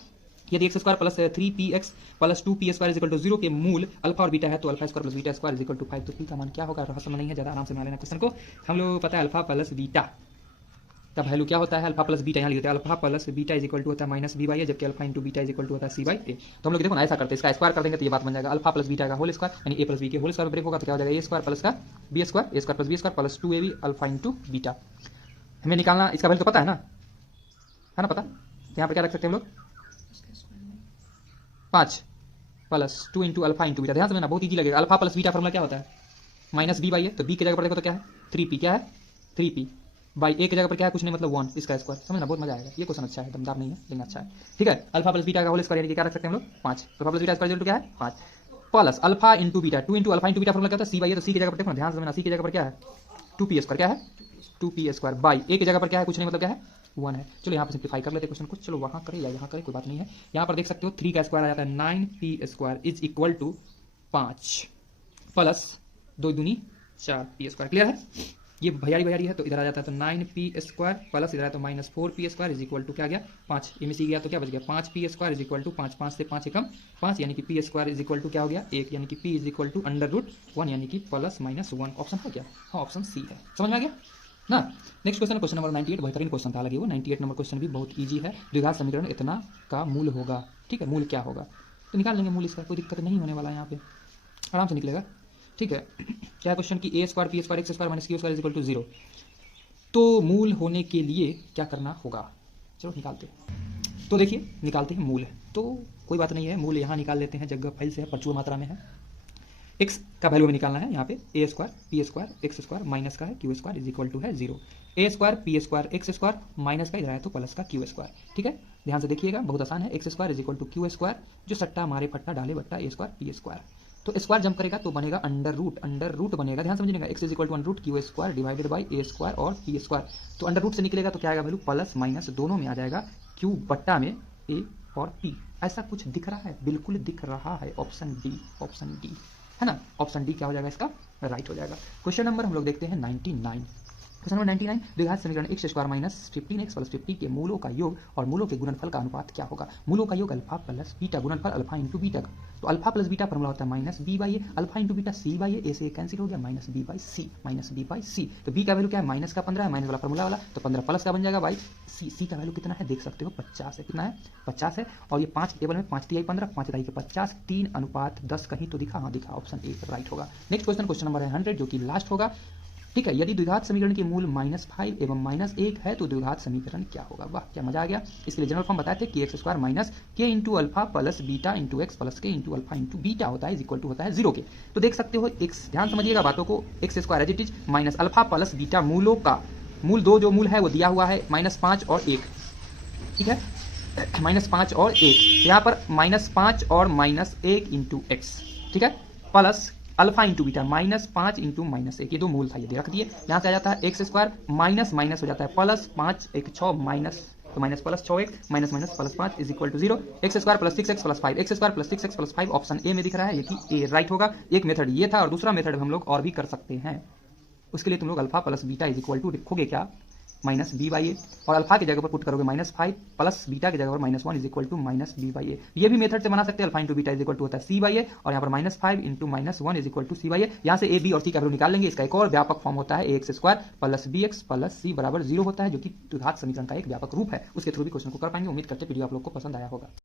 यदि x square plus 3px plus 2p square is equal to 0 के मूल अल्फा और बीटा है तो alpha square plus beta square is equal to 5, तो p का मान क्या होगा, रहस्य नहीं है, ज्यादा आराम से मान लेना क्वेश्चन को। हम लोग पता है अल्फा प्लस बीटा का वैल्यू क्या होता है, अल्फा प्लस बीटा यहाँ लिखते हैं, alpha plus beta is equal to होता है माइनस बी बाई ए, जबकि alpha into beta is equal to होता है सी बाई ए। तो हम लोग देखो ना ऐसा करते हैं, इसका स्क्वायर कर देंगे तो ये बात बन जाएगा, अल्फा प्लस बीटा का होल स्क्वायर यानी ए प्लस बी के होल स्क्वायर ब्रेक होगा तो क्या हो जाएगा ए स्क्वायर प्लस का b square, a square plus b square plus 2ab alpha into beta. हमें निकालना इसका वैल्यू तो पता है ना पता, यहाँ पर क्या रख सकते हैं हम लोग 5 plus 2 into alpha into beta, ध्यान समझना बहुत ईजी लगेगा। अल्फा प्लस बीटा फॉर्मूला क्या होता है माइनस बी बाई ए, तो बी की जगह पर देखो तो क्या है 3p, क्या है 3p बाई ए की जगह पर क्या है कुछ नहीं मतलब 1, इसका स्क्वायर, समझना बहुत मजा आएगा, ये क्वेश्चन अच्छा है, दमदार नहीं है लेकिन अच्छा है। ठीक है, अल्फा प्लस बीटा का होल स्क्वायर यानी कि क्या रख सकते हैं हम लोग 5, अल्फा प्लस बीटा स्क्वायर क्या है 5 plus alpha into beta, 2 into alpha into beta formula क्या होता है सी बाई ए, तो सी की जगह पर देखो ध्यान से समझना, सी की जगह पर क्या है 2p स्क्वायर, क्या है 2p स्क्वायर बाई ए की जगह पर क्या है कुछ नहीं मतलब क्या है 1 है। चलो यहाँ पर सिंप्लीफाई कर लेते हैं क्वेश्चन को, चलो वहाँ करें या यहाँ करें कोई बात नहीं है। यहाँ पर देख सकते हो 3 का स्क्वायर आ जाता है 9p square is equal to 5 plus 2 दूनी 4p स्क्वायर। क्लियर है, ये भैयारी है तो इधर आ जाता है तो 9p स्क्वायर प्लस इधर है तो minus 4p square is equal to क्या गया 5, ए में सी गया तो क्या बच गया 5p square is equal to 5, 5 से 5 एकम 5 यानी कि p square is equal to क्या हो गया 1, यानी कि p इज इक्वल टू √1 यानी कि प्लस माइनस 1, ऑप्शन हो गया, हाँ ऑप्शन सी है, समझ में आ गया ना। नेक्स्ट क्वेश्चन, क्वेश्चन नंबर 98, बेहतरीन क्वेश्चन था, हालांकि वो 98 नंबर क्वेश्चन भी बहुत ईजी है। द्विघात समीकरण इतना का मूल होगा, ठीक है, मूल क्या होगा तो निकाल लेंगे मूल, इसका कोई दिक्कत नहीं होने वाला है, यहाँ पे आराम से निकलेगा। ठीक है, क्या क्वेश्चन की a square p square x square minus q square is equal to 0, तो मूल होने के लिए क्या करना होगा, चलो निकालते हैं। तो देखिए निकालते हैं मूल, तो कोई बात नहीं है, मूल यहाँ निकाल लेते हैं, जगह फाइल से है, प्रचुर मात्रा में है। x का वैल्यू हमें निकालना है, यहाँ पे a square p square x square minus का है q square is equal to है 0, a square p square x square minus का इधर है तो प्लस का क्यू स्क्वायर। ठीक है, ध्यान से देखिएगा बहुत आसान है, x square is equal to q square, जो सट्टा मारे फट्टा डाले बट्टा ए स्क्वायर पी स्क्वायर, तो स्क्वायर जंप करेगा तो बनेगा अंडर रूट बनेगा, ध्यान समझिएगा, x is equal to √ q square divided by a square और पी स्क्वायर, तो अंडर रूट से निकलेगा तो क्या आएगा वैल्यू प्लस माइनस दोनों में आ जाएगा, क्यू बट्टा में ए और पी, ऐसा कुछ दिख रहा है, बिल्कुल दिख रहा है, ऑप्शन डी है ना, ऑप्शन डी क्या हो जाएगा इसका राइट हो जाएगा। क्वेश्चन नंबर हम लोग देखते हैं 99, क्वेश्चन नंबर 99, द्विघात समीकरण x square minus 15x plus 50 के मूलों का योग और मूलों के गुणनफल का अनुपात क्या होगा। मूलों का योग अल्फा प्लस बीटा गुणनफल अल्फा इंटू बीटा का, तो अल्फा प्लस बीटा फॉर्मूला होता है minus b by a, alpha into beta c by a से कैंसिल हो गया minus b by c, minus b by c. तो बी का वैल्यू क्या है, माइनस का 15 है, माइनस वाला फॉर्मूला वाला, तो 15 प्लस का बन जाएगा बाई सी। सी का वैल्यू कितना है देख सकते हो 50 है, कितना है 50 है। और ये 5 टेबल में 5 तिहाई 15, 5 तिहाई के 50, 3:10 कहीं तो दिखा, हाँ दिखा, ऑप्शन ए राइट होगा। नेक्स्ट क्वेश्चन, क्वेश्चन नंबर 100 जो कि लास्ट होगा। ठीक है, यदि द्विघात समीकरण के मूल -5 एवं -1 है तो द्विघात समीकरण क्या होगा। वाह क्या मजा आ गया। इसके लिए जनरल फॉर्म बताए थे कि एक्स स्क्वायर माइनस के into alpha plus beta into x plus के इंटू अल्फा इंटू बीटा होता है इक्वल टू होता है 0 के। तो देख सकते हो एक्स, ध्यान समझिएगा बातों को, x square as it is minus alpha plus beta, मूलों का मूल दो जो मूल है वो दिया हुआ है -5 और 1, ठीक है, -5 और 1, यहाँ पर -5 और -1 इंटू एक्स, ठीक है, plus alpha into beta -5 into -1, ये दो मूल था, ये दे रख दिए। यहाँ से आ जाता है एक्स स्क्वायर माइनस माइनस हो जाता है प्लस 5 1 6 माइनस, तो minus plus 6x minus minus plus 5 is equal to 0, x square plus 6x plus 5, x square plus 6x plus 5 option A में दिख रहा है, ये कि ए राइट होगा। एक मेथड ये था और दूसरा मेथड हम लोग और भी कर सकते हैं। उसके लिए तुम लोग alpha plus beta is equal to लिखोगे क्या, माइनस बी बाई ए, और अल्फा की जगह पर पुट करोगे -5 प्लस बीटा की जगह पर -1 is equal to minus b by a. ये भी मेथड से बना सकते हैं, alpha into beta is equal to होता है सी बाई ए, और यहाँ पर -5 into -1 is equal to c by a. यहाँ से ए बी और सी का वैल्यू निकाल लेंगे। इसका एक और व्यापक फॉर्म होता है x square plus b x plus c बराबर 0 होता है, जो कि द्विघात समीकरण का एक व्यापक रूप है। उसके थ्रू भी क्वेश्चन को कर पाएंगे। उम्मीद करते वीडियो आप लोग को पसंद आया होगा।